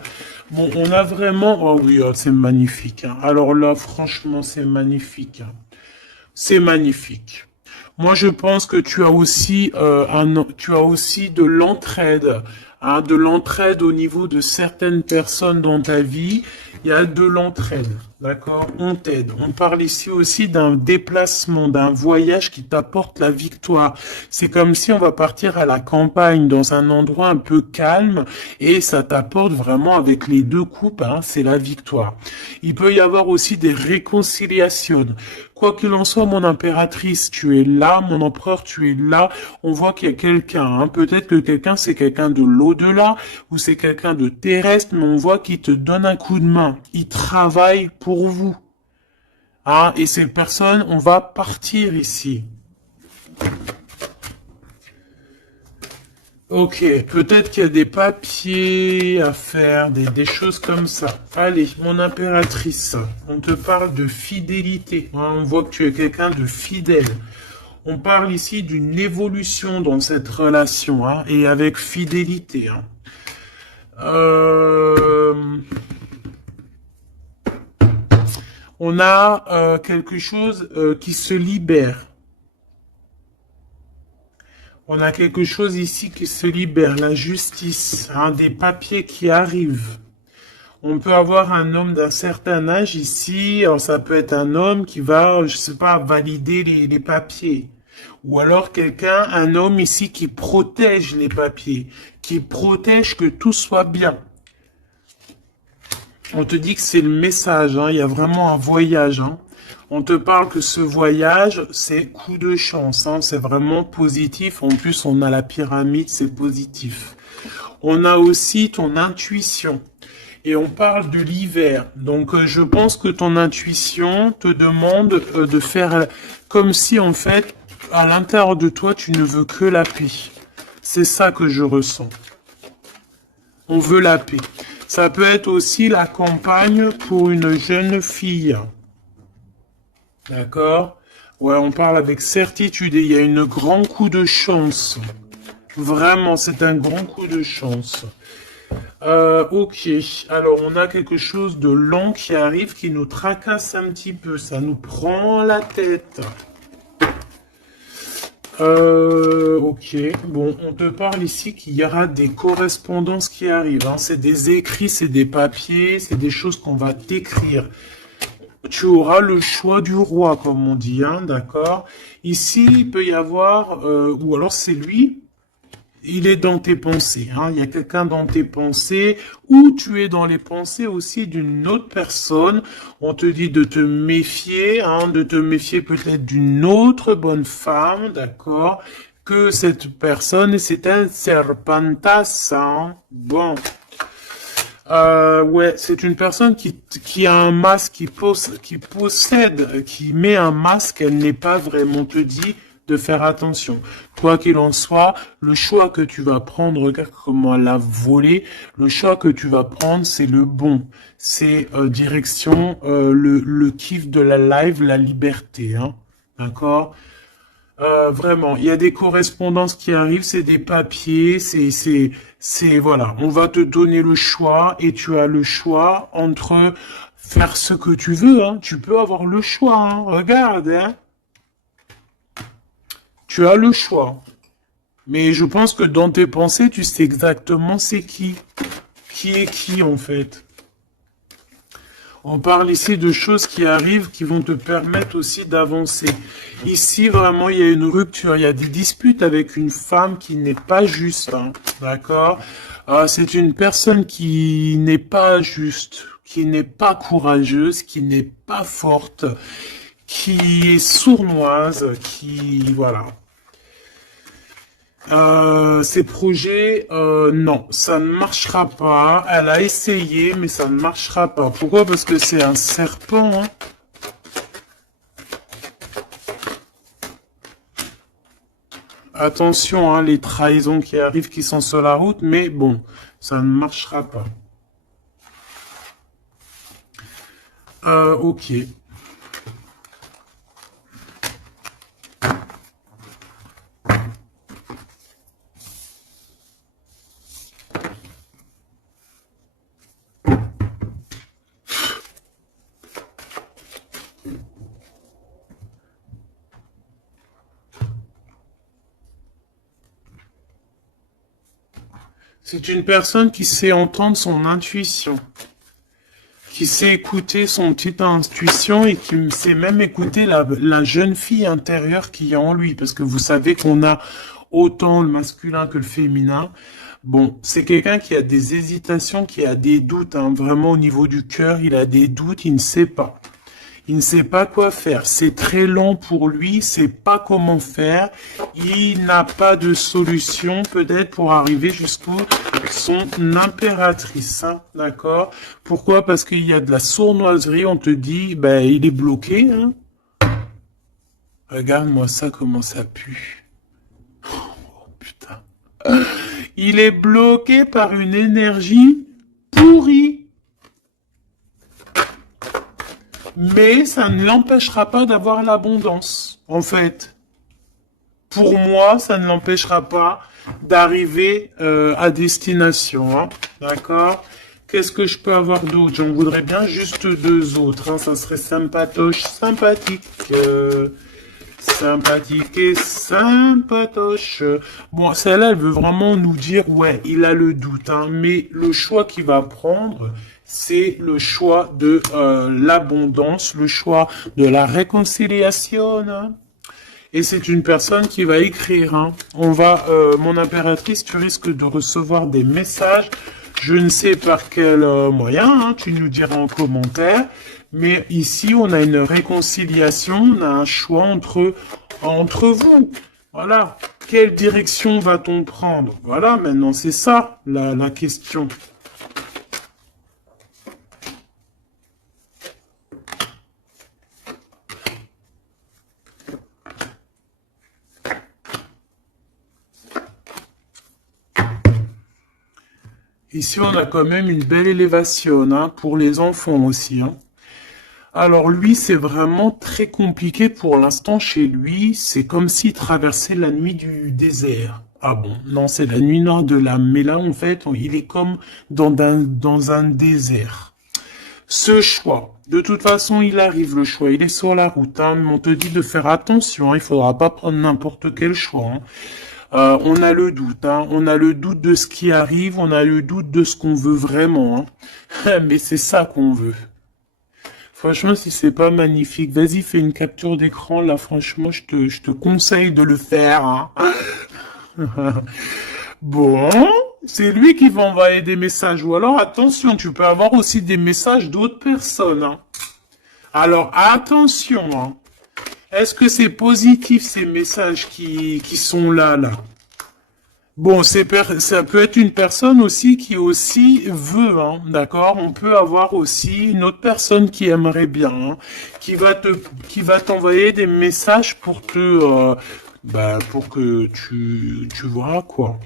Bon, on a vraiment... Oh oui, oh, c'est magnifique, hein. Alors là, franchement, c'est magnifique, hein. C'est magnifique. Moi, je pense que tu as aussi de l'entraide, hein, de l'entraide au niveau de certaines personnes dans ta vie. Il y a de l'entraide, d'accord? On t'aide. On parle ici aussi d'un déplacement, d'un voyage qui t'apporte la victoire. C'est comme si on va partir à la campagne, dans un endroit un peu calme, et ça t'apporte vraiment avec les deux coupes, hein, c'est la victoire. Il peut y avoir aussi des réconciliations. Quoi qu'il en soit, mon impératrice, tu es là, mon empereur, tu es là. On voit qu'il y a quelqu'un, hein. Peut-être que quelqu'un, c'est quelqu'un de l'au-delà, ou c'est quelqu'un de terrestre, mais on voit qu'il te donne un coup de main. Il travaille pour vous. Ah, et ces personnes, on va partir ici. Ok, peut-être qu'il y a des papiers à faire, des choses comme ça. Allez, mon impératrice, on te parle de fidélité. Hein, on voit que tu es quelqu'un de fidèle. On parle ici d'une évolution dans cette relation, hein, et avec fidélité. Hein. On a quelque chose qui se libère. On a quelque chose ici qui se libère, la justice, hein, des papiers qui arrivent. On peut avoir un homme d'un certain âge ici, alors ça peut être un homme qui va, je sais pas, valider les papiers. Ou alors quelqu'un, un homme ici qui protège les papiers, qui protège que tout soit bien. On te dit que c'est le message, hein, il y a vraiment un voyage, hein. On te parle que ce voyage, c'est coup de chance, hein, c'est vraiment positif. En plus, on a la pyramide, c'est positif. On a aussi ton intuition. Et on parle de l'hiver. Donc, je pense que ton intuition te demande de faire comme si, en fait, à l'intérieur de toi, tu ne veux que la paix. C'est ça que je ressens. On veut la paix. Ça peut être aussi la campagne pour une jeune fille. D'accord? Ouais, on parle avec certitude et il y a un grand coup de chance. Vraiment, c'est un grand coup de chance. Ok, alors on a quelque chose de long qui arrive, qui nous tracasse un petit peu. Ça nous prend la tête. Ok, bon, on te parle ici qu'il y aura des correspondances qui arrivent. Hein. C'est des écrits, c'est des papiers, c'est des choses qu'on va t'écrire. Tu auras le choix du roi, comme on dit, hein, d'accord? Ici, il peut y avoir, ou alors c'est lui, il est dans tes pensées, hein, il y a quelqu'un dans tes pensées, ou tu es dans les pensées aussi d'une autre personne. On te dit de te méfier, hein, de te méfier peut-être d'une autre bonne femme, d'accord? Que cette personne, c'est un serpentas, hein, bon... ouais, c'est une personne qui a un masque, qui met un masque, elle n'est pas vraiment, te dit de faire attention. Quoi qu'il en soit, le choix que tu vas prendre, regarde comment elle a volé, le choix que tu vas prendre, c'est le bon. C'est direction le kiff de la live, la liberté, hein. D'accord? Vraiment, il y a des correspondances qui arrivent, c'est des papiers, voilà. On va te donner le choix et tu as le choix entre faire ce que tu veux, hein. Tu peux avoir le choix, hein. Regarde, hein. Tu as le choix. Mais je pense que dans tes pensées, tu sais exactement c'est qui. Qui est qui, en fait. On parle ici de choses qui arrivent, qui vont te permettre aussi d'avancer. Ici, vraiment, il y a une rupture. Il y a des disputes avec une femme qui n'est pas juste. Hein, d'accord? C'est une personne qui n'est pas juste, qui n'est pas courageuse, qui n'est pas forte, qui est sournoise, qui... Voilà. Ces projets, non, ça ne marchera pas. Elle a essayé, mais ça ne marchera pas. Pourquoi? Parce que c'est un serpent. Hein. Attention, hein, les trahisons qui arrivent, qui sont sur la route, mais bon, ça ne marchera pas. Ok. C'est une personne qui sait entendre son intuition, qui sait écouter son petite intuition et qui sait même écouter la jeune fille intérieure qui est en lui. Parce que vous savez qu'on a autant le masculin que le féminin. Bon, c'est quelqu'un qui a des hésitations, qui a des doutes, hein, vraiment au niveau du cœur, il a des doutes, il ne sait pas. Il ne sait pas quoi faire. C'est très lent pour lui, il ne sait pas comment faire. Il n'a pas de solution peut-être pour arriver jusqu'au son impératrice. Hein, d'accord? Pourquoi? Parce qu'il y a de la sournoiserie. On te dit, ben, il est bloqué. Hein. Regarde-moi ça, comment ça pue. Oh putain. Il est bloqué par une énergie pourrie. Mais ça ne l'empêchera pas d'avoir l'abondance, en fait. Pour moi, ça ne l'empêchera pas d'arriver à destination. Hein. D'accord? Qu'est-ce que je peux avoir d'autre? J'en voudrais bien juste deux autres. Hein. Ça serait sympatoche, sympathique. Sympathique et sympatoche. Bon, celle-là, elle veut vraiment nous dire, ouais, il a le doute. Hein, mais le choix qu'il va prendre, c'est le choix de l'abondance, le choix de la réconciliation. Hein. Et c'est une personne qui va écrire. Hein. On va, mon impératrice, tu risques de recevoir des messages. Je ne sais par quel moyen, hein, tu nous diras en commentaire. Mais ici, on a une réconciliation, on a un choix entre vous. Voilà. Quelle direction va-t-on prendre? Voilà, maintenant, c'est ça la question. Ici, on a quand même une belle élévation, hein, pour les enfants aussi. Hein. Alors lui, c'est vraiment très compliqué pour l'instant chez lui. C'est comme s'il traversait la nuit du désert. Ah bon, non, c'est la nuit noire de l'âme. Mais là, en fait, il est comme dans un désert. Ce choix, de toute façon, il arrive le choix. Il est sur la route. Hein, mais on te dit de faire attention. Hein, il faudra pas prendre n'importe quel choix. Hein. On a le doute, hein. On a le doute de ce qui arrive, on a le doute de ce qu'on veut vraiment. Hein. Mais c'est ça qu'on veut. Franchement, si c'est pas magnifique, vas-y, fais une capture d'écran. Là, franchement, je te conseille de le faire. Hein. Bon, c'est lui qui va envoyer des messages. Ou alors, attention, tu peux avoir aussi des messages d'autres personnes. Hein. Alors, attention. Hein. Est-ce que c'est positif, ces messages qui sont là? Bon, ça peut être une personne aussi qui aussi veut, hein, d'accord? On peut avoir aussi une autre personne qui aimerait bien, hein, qui va t'envoyer des messages pour pour que tu vois, quoi.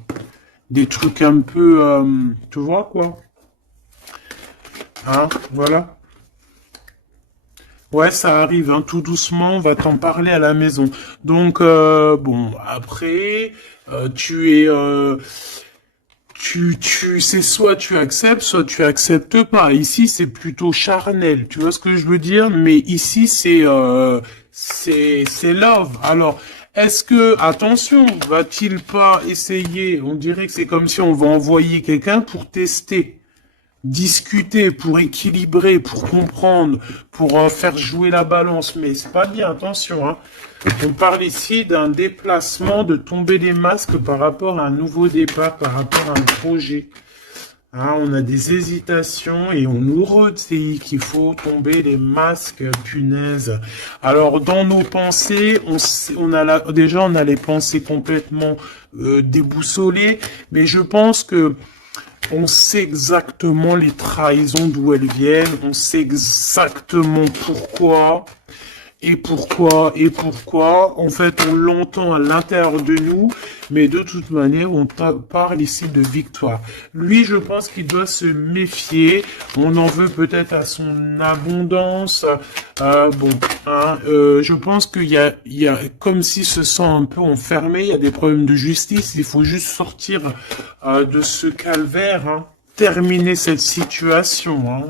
Des trucs un peu, tu vois, quoi. Hein, voilà. Ouais, ça arrive, hein, tout doucement, on va t'en parler à la maison. Donc, bon, après, c'est soit tu acceptes, soit tu acceptes pas. Ici, c'est plutôt charnel, tu vois ce que je veux dire? Mais ici, c'est love. Alors, Est-ce que, attention, va-t-il pas essayer, on dirait que c'est comme si on va envoyer quelqu'un pour tester, discuter, pour équilibrer, pour comprendre, pour faire jouer la balance, mais c'est pas bien, attention, hein. On parle ici d'un déplacement, de tomber les masques par rapport à un nouveau départ, par rapport à un projet. Hein, on a des hésitations et on nous redit qu'il faut tomber les masques, punaise. Alors, dans nos pensées, déjà, on a les pensées complètement déboussolées, mais je pense que on sait exactement les trahisons d'où elles viennent, on sait exactement pourquoi. En fait, on l'entend à l'intérieur de nous, mais de toute manière, on parle ici de victoire. Lui, je pense qu'il doit se méfier. On en veut peut-être à son abondance. Je pense qu'il y a, comme s'il se sent un peu enfermé, il y a des problèmes de justice. Il faut juste sortir de ce calvaire, hein, terminer cette situation. Hein.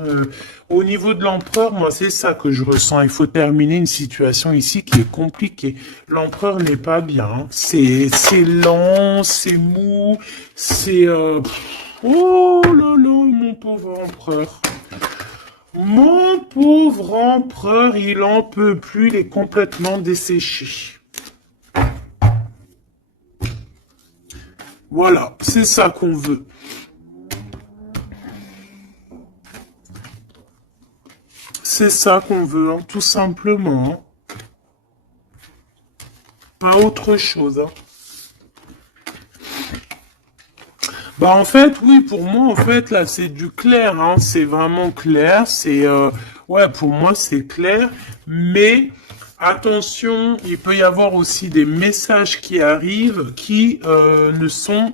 Au niveau de l'empereur, moi, c'est ça que je ressens. Il faut terminer une situation ici qui est compliquée. L'empereur n'est pas bien. Hein. C'est lent, c'est mou, c'est... Oh là là, mon pauvre empereur. Mon pauvre empereur, il en peut plus, il est complètement desséché. Voilà, c'est ça qu'on veut. C'est ça qu'on veut, hein, tout simplement. Pas autre chose. Hein. Bah en fait, oui, pour moi, en fait, là, c'est du clair. Hein, c'est vraiment clair. C'est, ouais, pour moi, c'est clair. Mais attention, il peut y avoir aussi des messages qui arrivent qui ne sont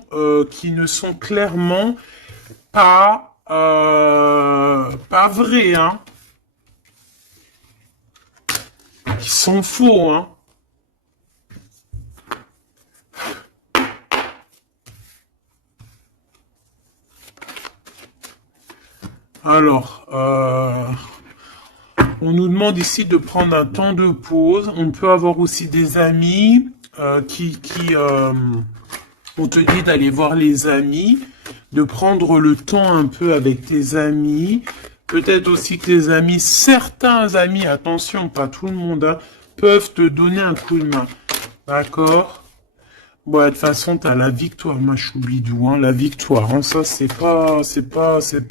clairement pas vrais. Hein. Qui sont faux, hein. Alors, on nous demande ici de prendre un temps de pause. On peut avoir aussi des amis on te dit d'aller voir les amis, de prendre le temps un peu avec tes amis. Peut-être aussi que tes amis, certains amis, attention, pas tout le monde, hein, peuvent te donner un coup de main. D'accord? Bon, de toute façon, t'as la victoire, ma choubidou, hein, la victoire, hein, ça, c'est pas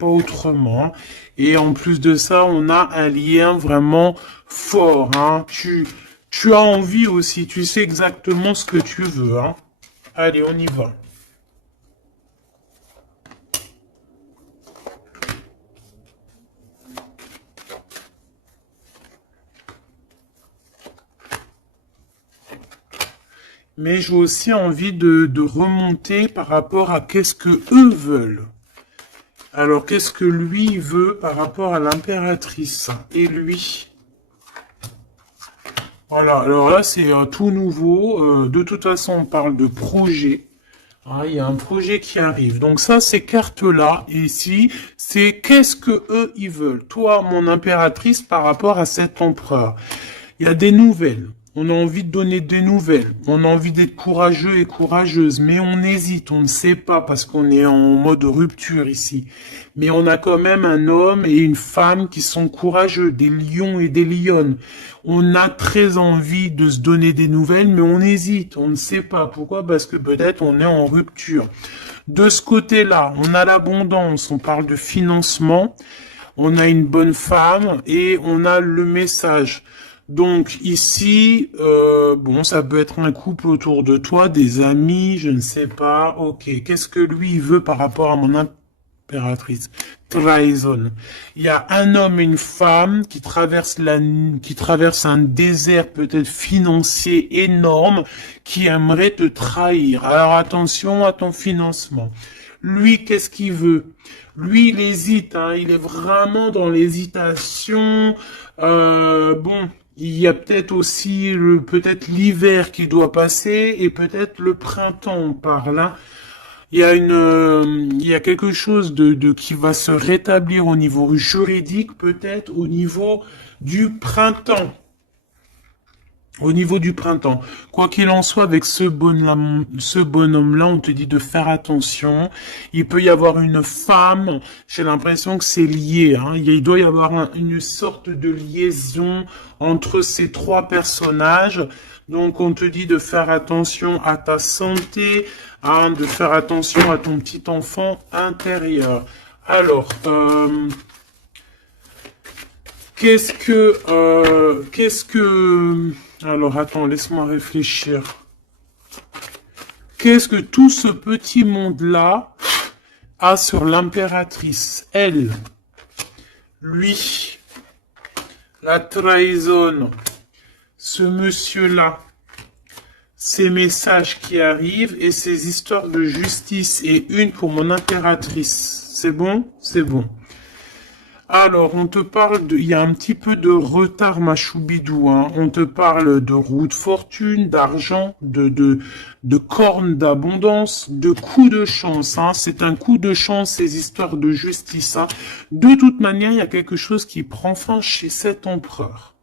autrement. Hein. Et en plus de ça, on a un lien vraiment fort, hein. Tu as envie aussi, tu sais exactement ce que tu veux, hein. Allez, on y va. Mais j'ai aussi envie de remonter par rapport à qu'est-ce que eux veulent. Alors, qu'est-ce que lui veut par rapport à l'impératrice et lui? Voilà, alors là, c'est tout nouveau. De toute façon, on parle de projet. Ah, il y a un projet qui arrive. Donc ça, ces cartes-là, ici, c'est qu'est-ce que eux, ils veulent. Toi, mon impératrice, par rapport à cet empereur. Il y a des nouvelles. On a envie de donner des nouvelles. On a envie d'être courageux et courageuse. Mais on hésite, on ne sait pas parce qu'on est en mode rupture ici. Mais on a quand même un homme et une femme qui sont courageux, des lions et des lionnes. On a très envie de se donner des nouvelles, mais on hésite, on ne sait pas. Pourquoi? Parce que peut-être on est en rupture. De ce côté-là, on a l'abondance, on parle de financement, on a une bonne femme et on a le message. Donc ici, bon, ça peut être un couple autour de toi, des amis, je ne sais pas. Ok, qu'est-ce que lui il veut par rapport à mon impératrice? Trahison. Il y a un homme et une femme qui traversent un désert peut-être financier énorme, qui aimerait te trahir. Alors attention à ton financement. Lui, qu'est-ce qu'il veut? Lui, il hésite, hein, il est vraiment dans l'hésitation. Bon, il y a peut-être aussi peut-être l'hiver qui doit passer et peut-être le printemps, on parle. Hein. Il y a quelque chose de qui va se rétablir au niveau juridique, peut-être au niveau du printemps. Au niveau du printemps, quoi qu'il en soit, avec ce bonhomme-là, on te dit de faire attention. Il peut y avoir une femme, j'ai l'impression que c'est lié, hein. Il doit y avoir une sorte de liaison entre ces trois personnages. Donc, on te dit de faire attention à ta santé, hein, de faire attention à ton petit enfant intérieur. Alors, alors attends, laisse-moi réfléchir. Qu'est-ce que tout ce petit monde-là a sur l'impératrice? Elle, lui, la trahison, ce monsieur-là, ces messages qui arrivent et ces histoires de justice et une pour mon impératrice. C'est bon? C'est bon. Alors, on te parle il y a un petit peu de retard, ma choubidou, hein. On te parle de roue de fortune, d'argent, de cornes d'abondance, de coups de chance, hein. C'est un coup de chance, ces histoires de justice, hein. De toute manière, il y a quelque chose qui prend fin chez cet empereur.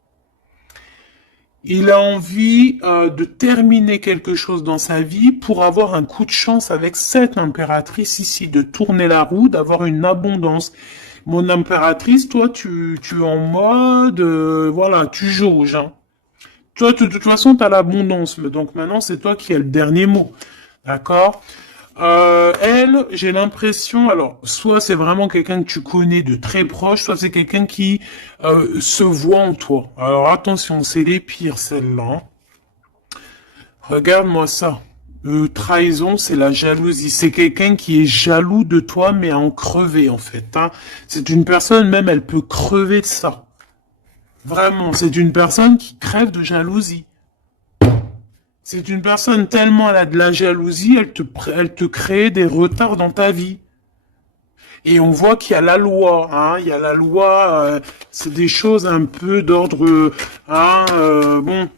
Il a envie de terminer quelque chose dans sa vie pour avoir un coup de chance avec cette impératrice ici, de tourner la roue, d'avoir une abondance. Mon impératrice, toi, tu es en mode, voilà, tu jauges, hein. Toi, de toute façon, tu as l'abondance, mais donc maintenant, c'est toi qui as le dernier mot. D'accord? Elle, j'ai l'impression, alors, soit c'est vraiment quelqu'un que tu connais de très proche, soit c'est quelqu'un qui se voit en toi. Alors attention, c'est les pires, celles-là. Regarde-moi ça. Trahison, c'est la jalousie. C'est quelqu'un qui est jaloux de toi, mais à en crever, en fait, hein. C'est une personne, même, elle peut crever de ça. Vraiment, c'est une personne qui crève de jalousie. C'est une personne tellement elle a de la jalousie, elle te crée des retards dans ta vie. Et on voit qu'il y a la loi, hein, il y a la loi, c'est des choses un peu d'ordre, hein, bon,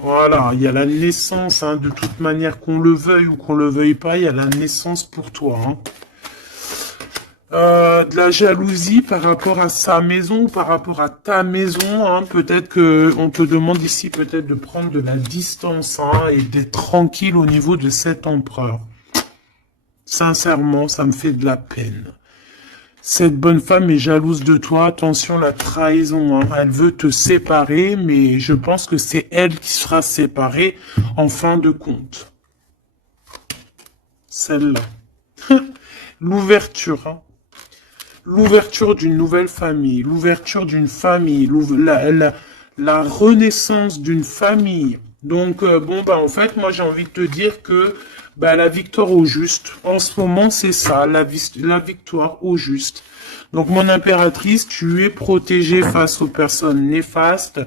voilà, il y a la naissance, hein, de toute manière, qu'on le veuille ou qu'on le veuille pas, il y a la naissance pour toi, hein. De la jalousie par rapport à sa maison, par rapport à ta maison, hein. Peut-être que on te demande ici peut-être de prendre de la distance, hein, et d'être tranquille au niveau de cet empereur. Sincèrement, ça me fait de la peine. Cette bonne femme est jalouse de toi. Attention, la trahison, hein. Elle veut te séparer, mais je pense que c'est elle qui sera séparée en fin de compte. Celle-là. L'ouverture, hein. L'ouverture d'une nouvelle famille, l'ouverture d'une famille, la renaissance d'une famille. Donc, bon, bah, en fait, moi, j'ai envie de te dire que bah, la victoire au juste, en ce moment, c'est ça, la victoire au juste. Donc, mon impératrice, tu es protégée face aux personnes néfastes,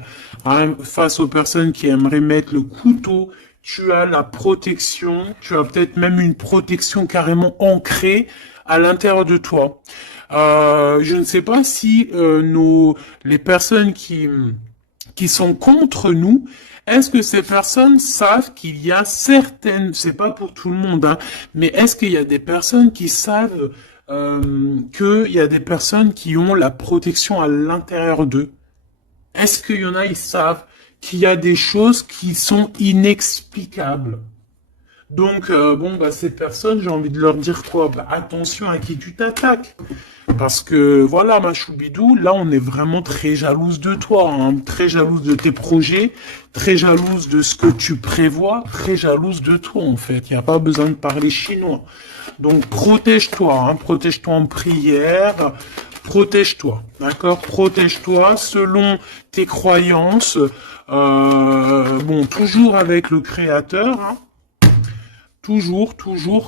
hein, face aux personnes qui aimeraient mettre le couteau. Tu as la protection, tu as peut-être même une protection carrément ancrée à l'intérieur de toi. Je ne sais pas si les personnes qui sont contre nous, est-ce que ces personnes savent qu'il y a certaines, c'est pas pour tout le monde, hein, mais est-ce qu'il y a des personnes qui savent qu'il y a des personnes qui ont la protection à l'intérieur d'eux? Est-ce qu'il y en a, ils savent qu'il y a des choses qui sont inexplicables? Donc, bon, bah, ces personnes, j'ai envie de leur dire quoi? Bah, attention à qui tu t'attaques. Parce que, voilà, ma choubidou, là, on est vraiment très jalouse de toi, hein, très jalouse de tes projets, très jalouse de ce que tu prévois, très jalouse de toi, en fait. Il n'y a pas besoin de parler chinois. Donc, protège-toi, hein, protège-toi en prière, protège-toi, d'accord? Protège-toi selon tes croyances, bon, toujours avec le Créateur, hein. Toujours,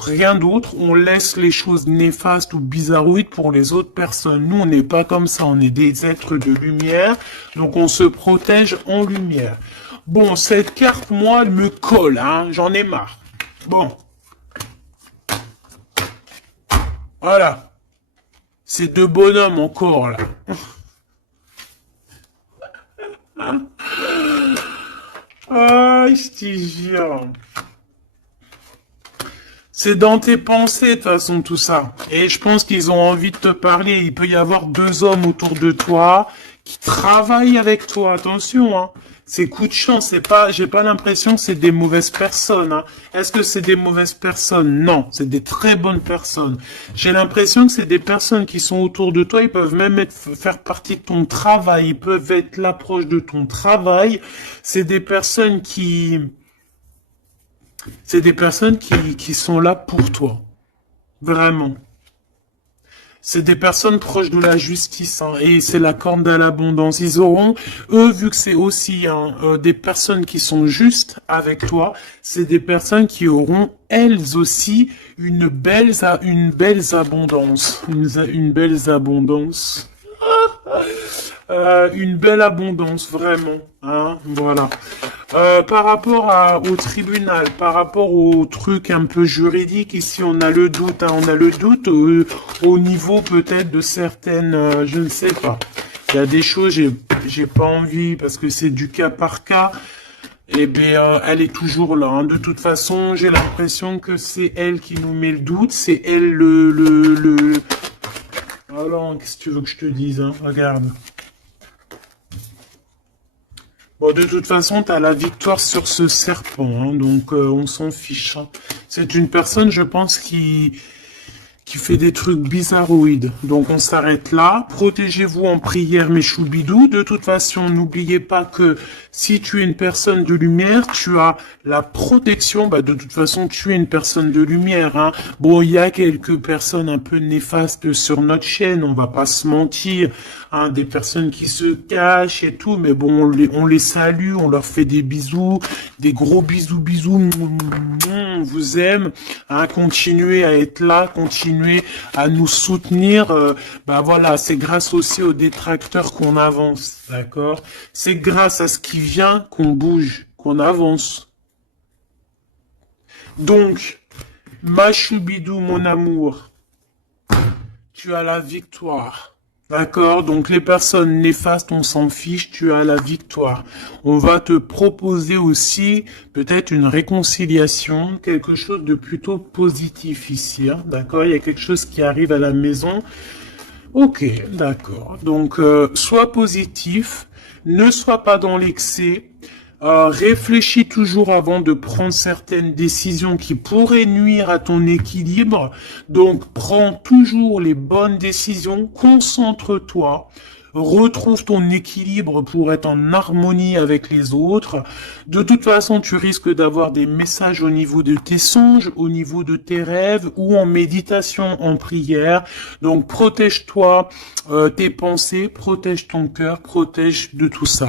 rien d'autre. On laisse les choses néfastes ou bizarroïdes pour les autres personnes. Nous, on n'est pas comme ça. On est des êtres de lumière. Donc, on se protège en lumière. Bon, cette carte, moi, elle me colle, hein. J'en ai marre. Bon. Voilà. C'est deux bonhommes encore, là. Ah, je te jure. C'est dans tes pensées, de toute façon, tout ça. Et je pense qu'ils ont envie de te parler. Il peut y avoir deux hommes autour de toi qui travaillent avec toi. Attention, hein. C'est coup de chance, c'est pas, j'ai pas l'impression que c'est des mauvaises personnes, hein. Est-ce que c'est des mauvaises personnes? Non, c'est des très bonnes personnes. J'ai l'impression que c'est des personnes qui sont autour de toi, ils peuvent même faire partie de ton travail, ils peuvent être là proche de ton travail. C'est des personnes qui sont là pour toi. Vraiment. C'est des personnes proches de la justice, hein, et c'est la corne à l'abondance. Ils auront, eux, vu que c'est aussi hein, des personnes qui sont justes avec toi, c'est des personnes qui auront elles aussi une belle abondance, une belle abondance. Une belle abondance, vraiment. Hein, voilà. Par rapport au tribunal, par rapport au truc un peu juridique, ici on a le doute, hein, on a le doute au niveau peut-être de certaines, je ne sais pas. Il y a des choses, j'ai pas envie parce que c'est du cas par cas. Eh bien, elle est toujours là. Hein. De toute façon, j'ai l'impression que c'est elle qui nous met le doute, c'est elle le. Alors, qu'est-ce que tu veux que je te dise, hein? Regarde. Bon, de toute façon, tu as la victoire sur ce serpent, hein, donc on s'en fiche. Hein. C'est une personne, je pense, qui fait des trucs bizarroïdes. Donc on s'arrête là. Protégez-vous en prière, mes choubidous. De toute façon, n'oubliez pas que si tu es une personne de lumière, tu as la protection. Bah, de toute façon, tu es une personne de lumière. Hein. Bon, il y a quelques personnes un peu néfastes sur notre chaîne, on va pas se mentir. Hein, des personnes qui se cachent et tout, mais bon, on les salue, on leur fait des bisous, des gros bisous, on vous aime. Hein, continuez à être là, continuez à nous soutenir. Bah voilà, c'est grâce aussi aux détracteurs qu'on avance, d'accord? C'est grâce à ce qui vient qu'on bouge, qu'on avance. Donc, ma choubidou, mon amour, tu as la victoire. D'accord, donc les personnes néfastes, on s'en fiche, tu as la victoire. On va te proposer aussi peut-être une réconciliation, quelque chose de plutôt positif ici. Hein, d'accord, il y a quelque chose qui arrive à la maison. Ok, d'accord. Donc, sois positif, ne sois pas dans l'excès. Réfléchis toujours avant de prendre certaines décisions qui pourraient nuire à ton équilibre. Donc, prends toujours les bonnes décisions, concentre-toi, retrouve ton équilibre pour être en harmonie avec les autres. De toute façon, tu risques d'avoir des messages au niveau de tes songes, au niveau de tes rêves ou en méditation, en prière. Donc, protège-toi, tes pensées, protège ton cœur, protège de tout ça.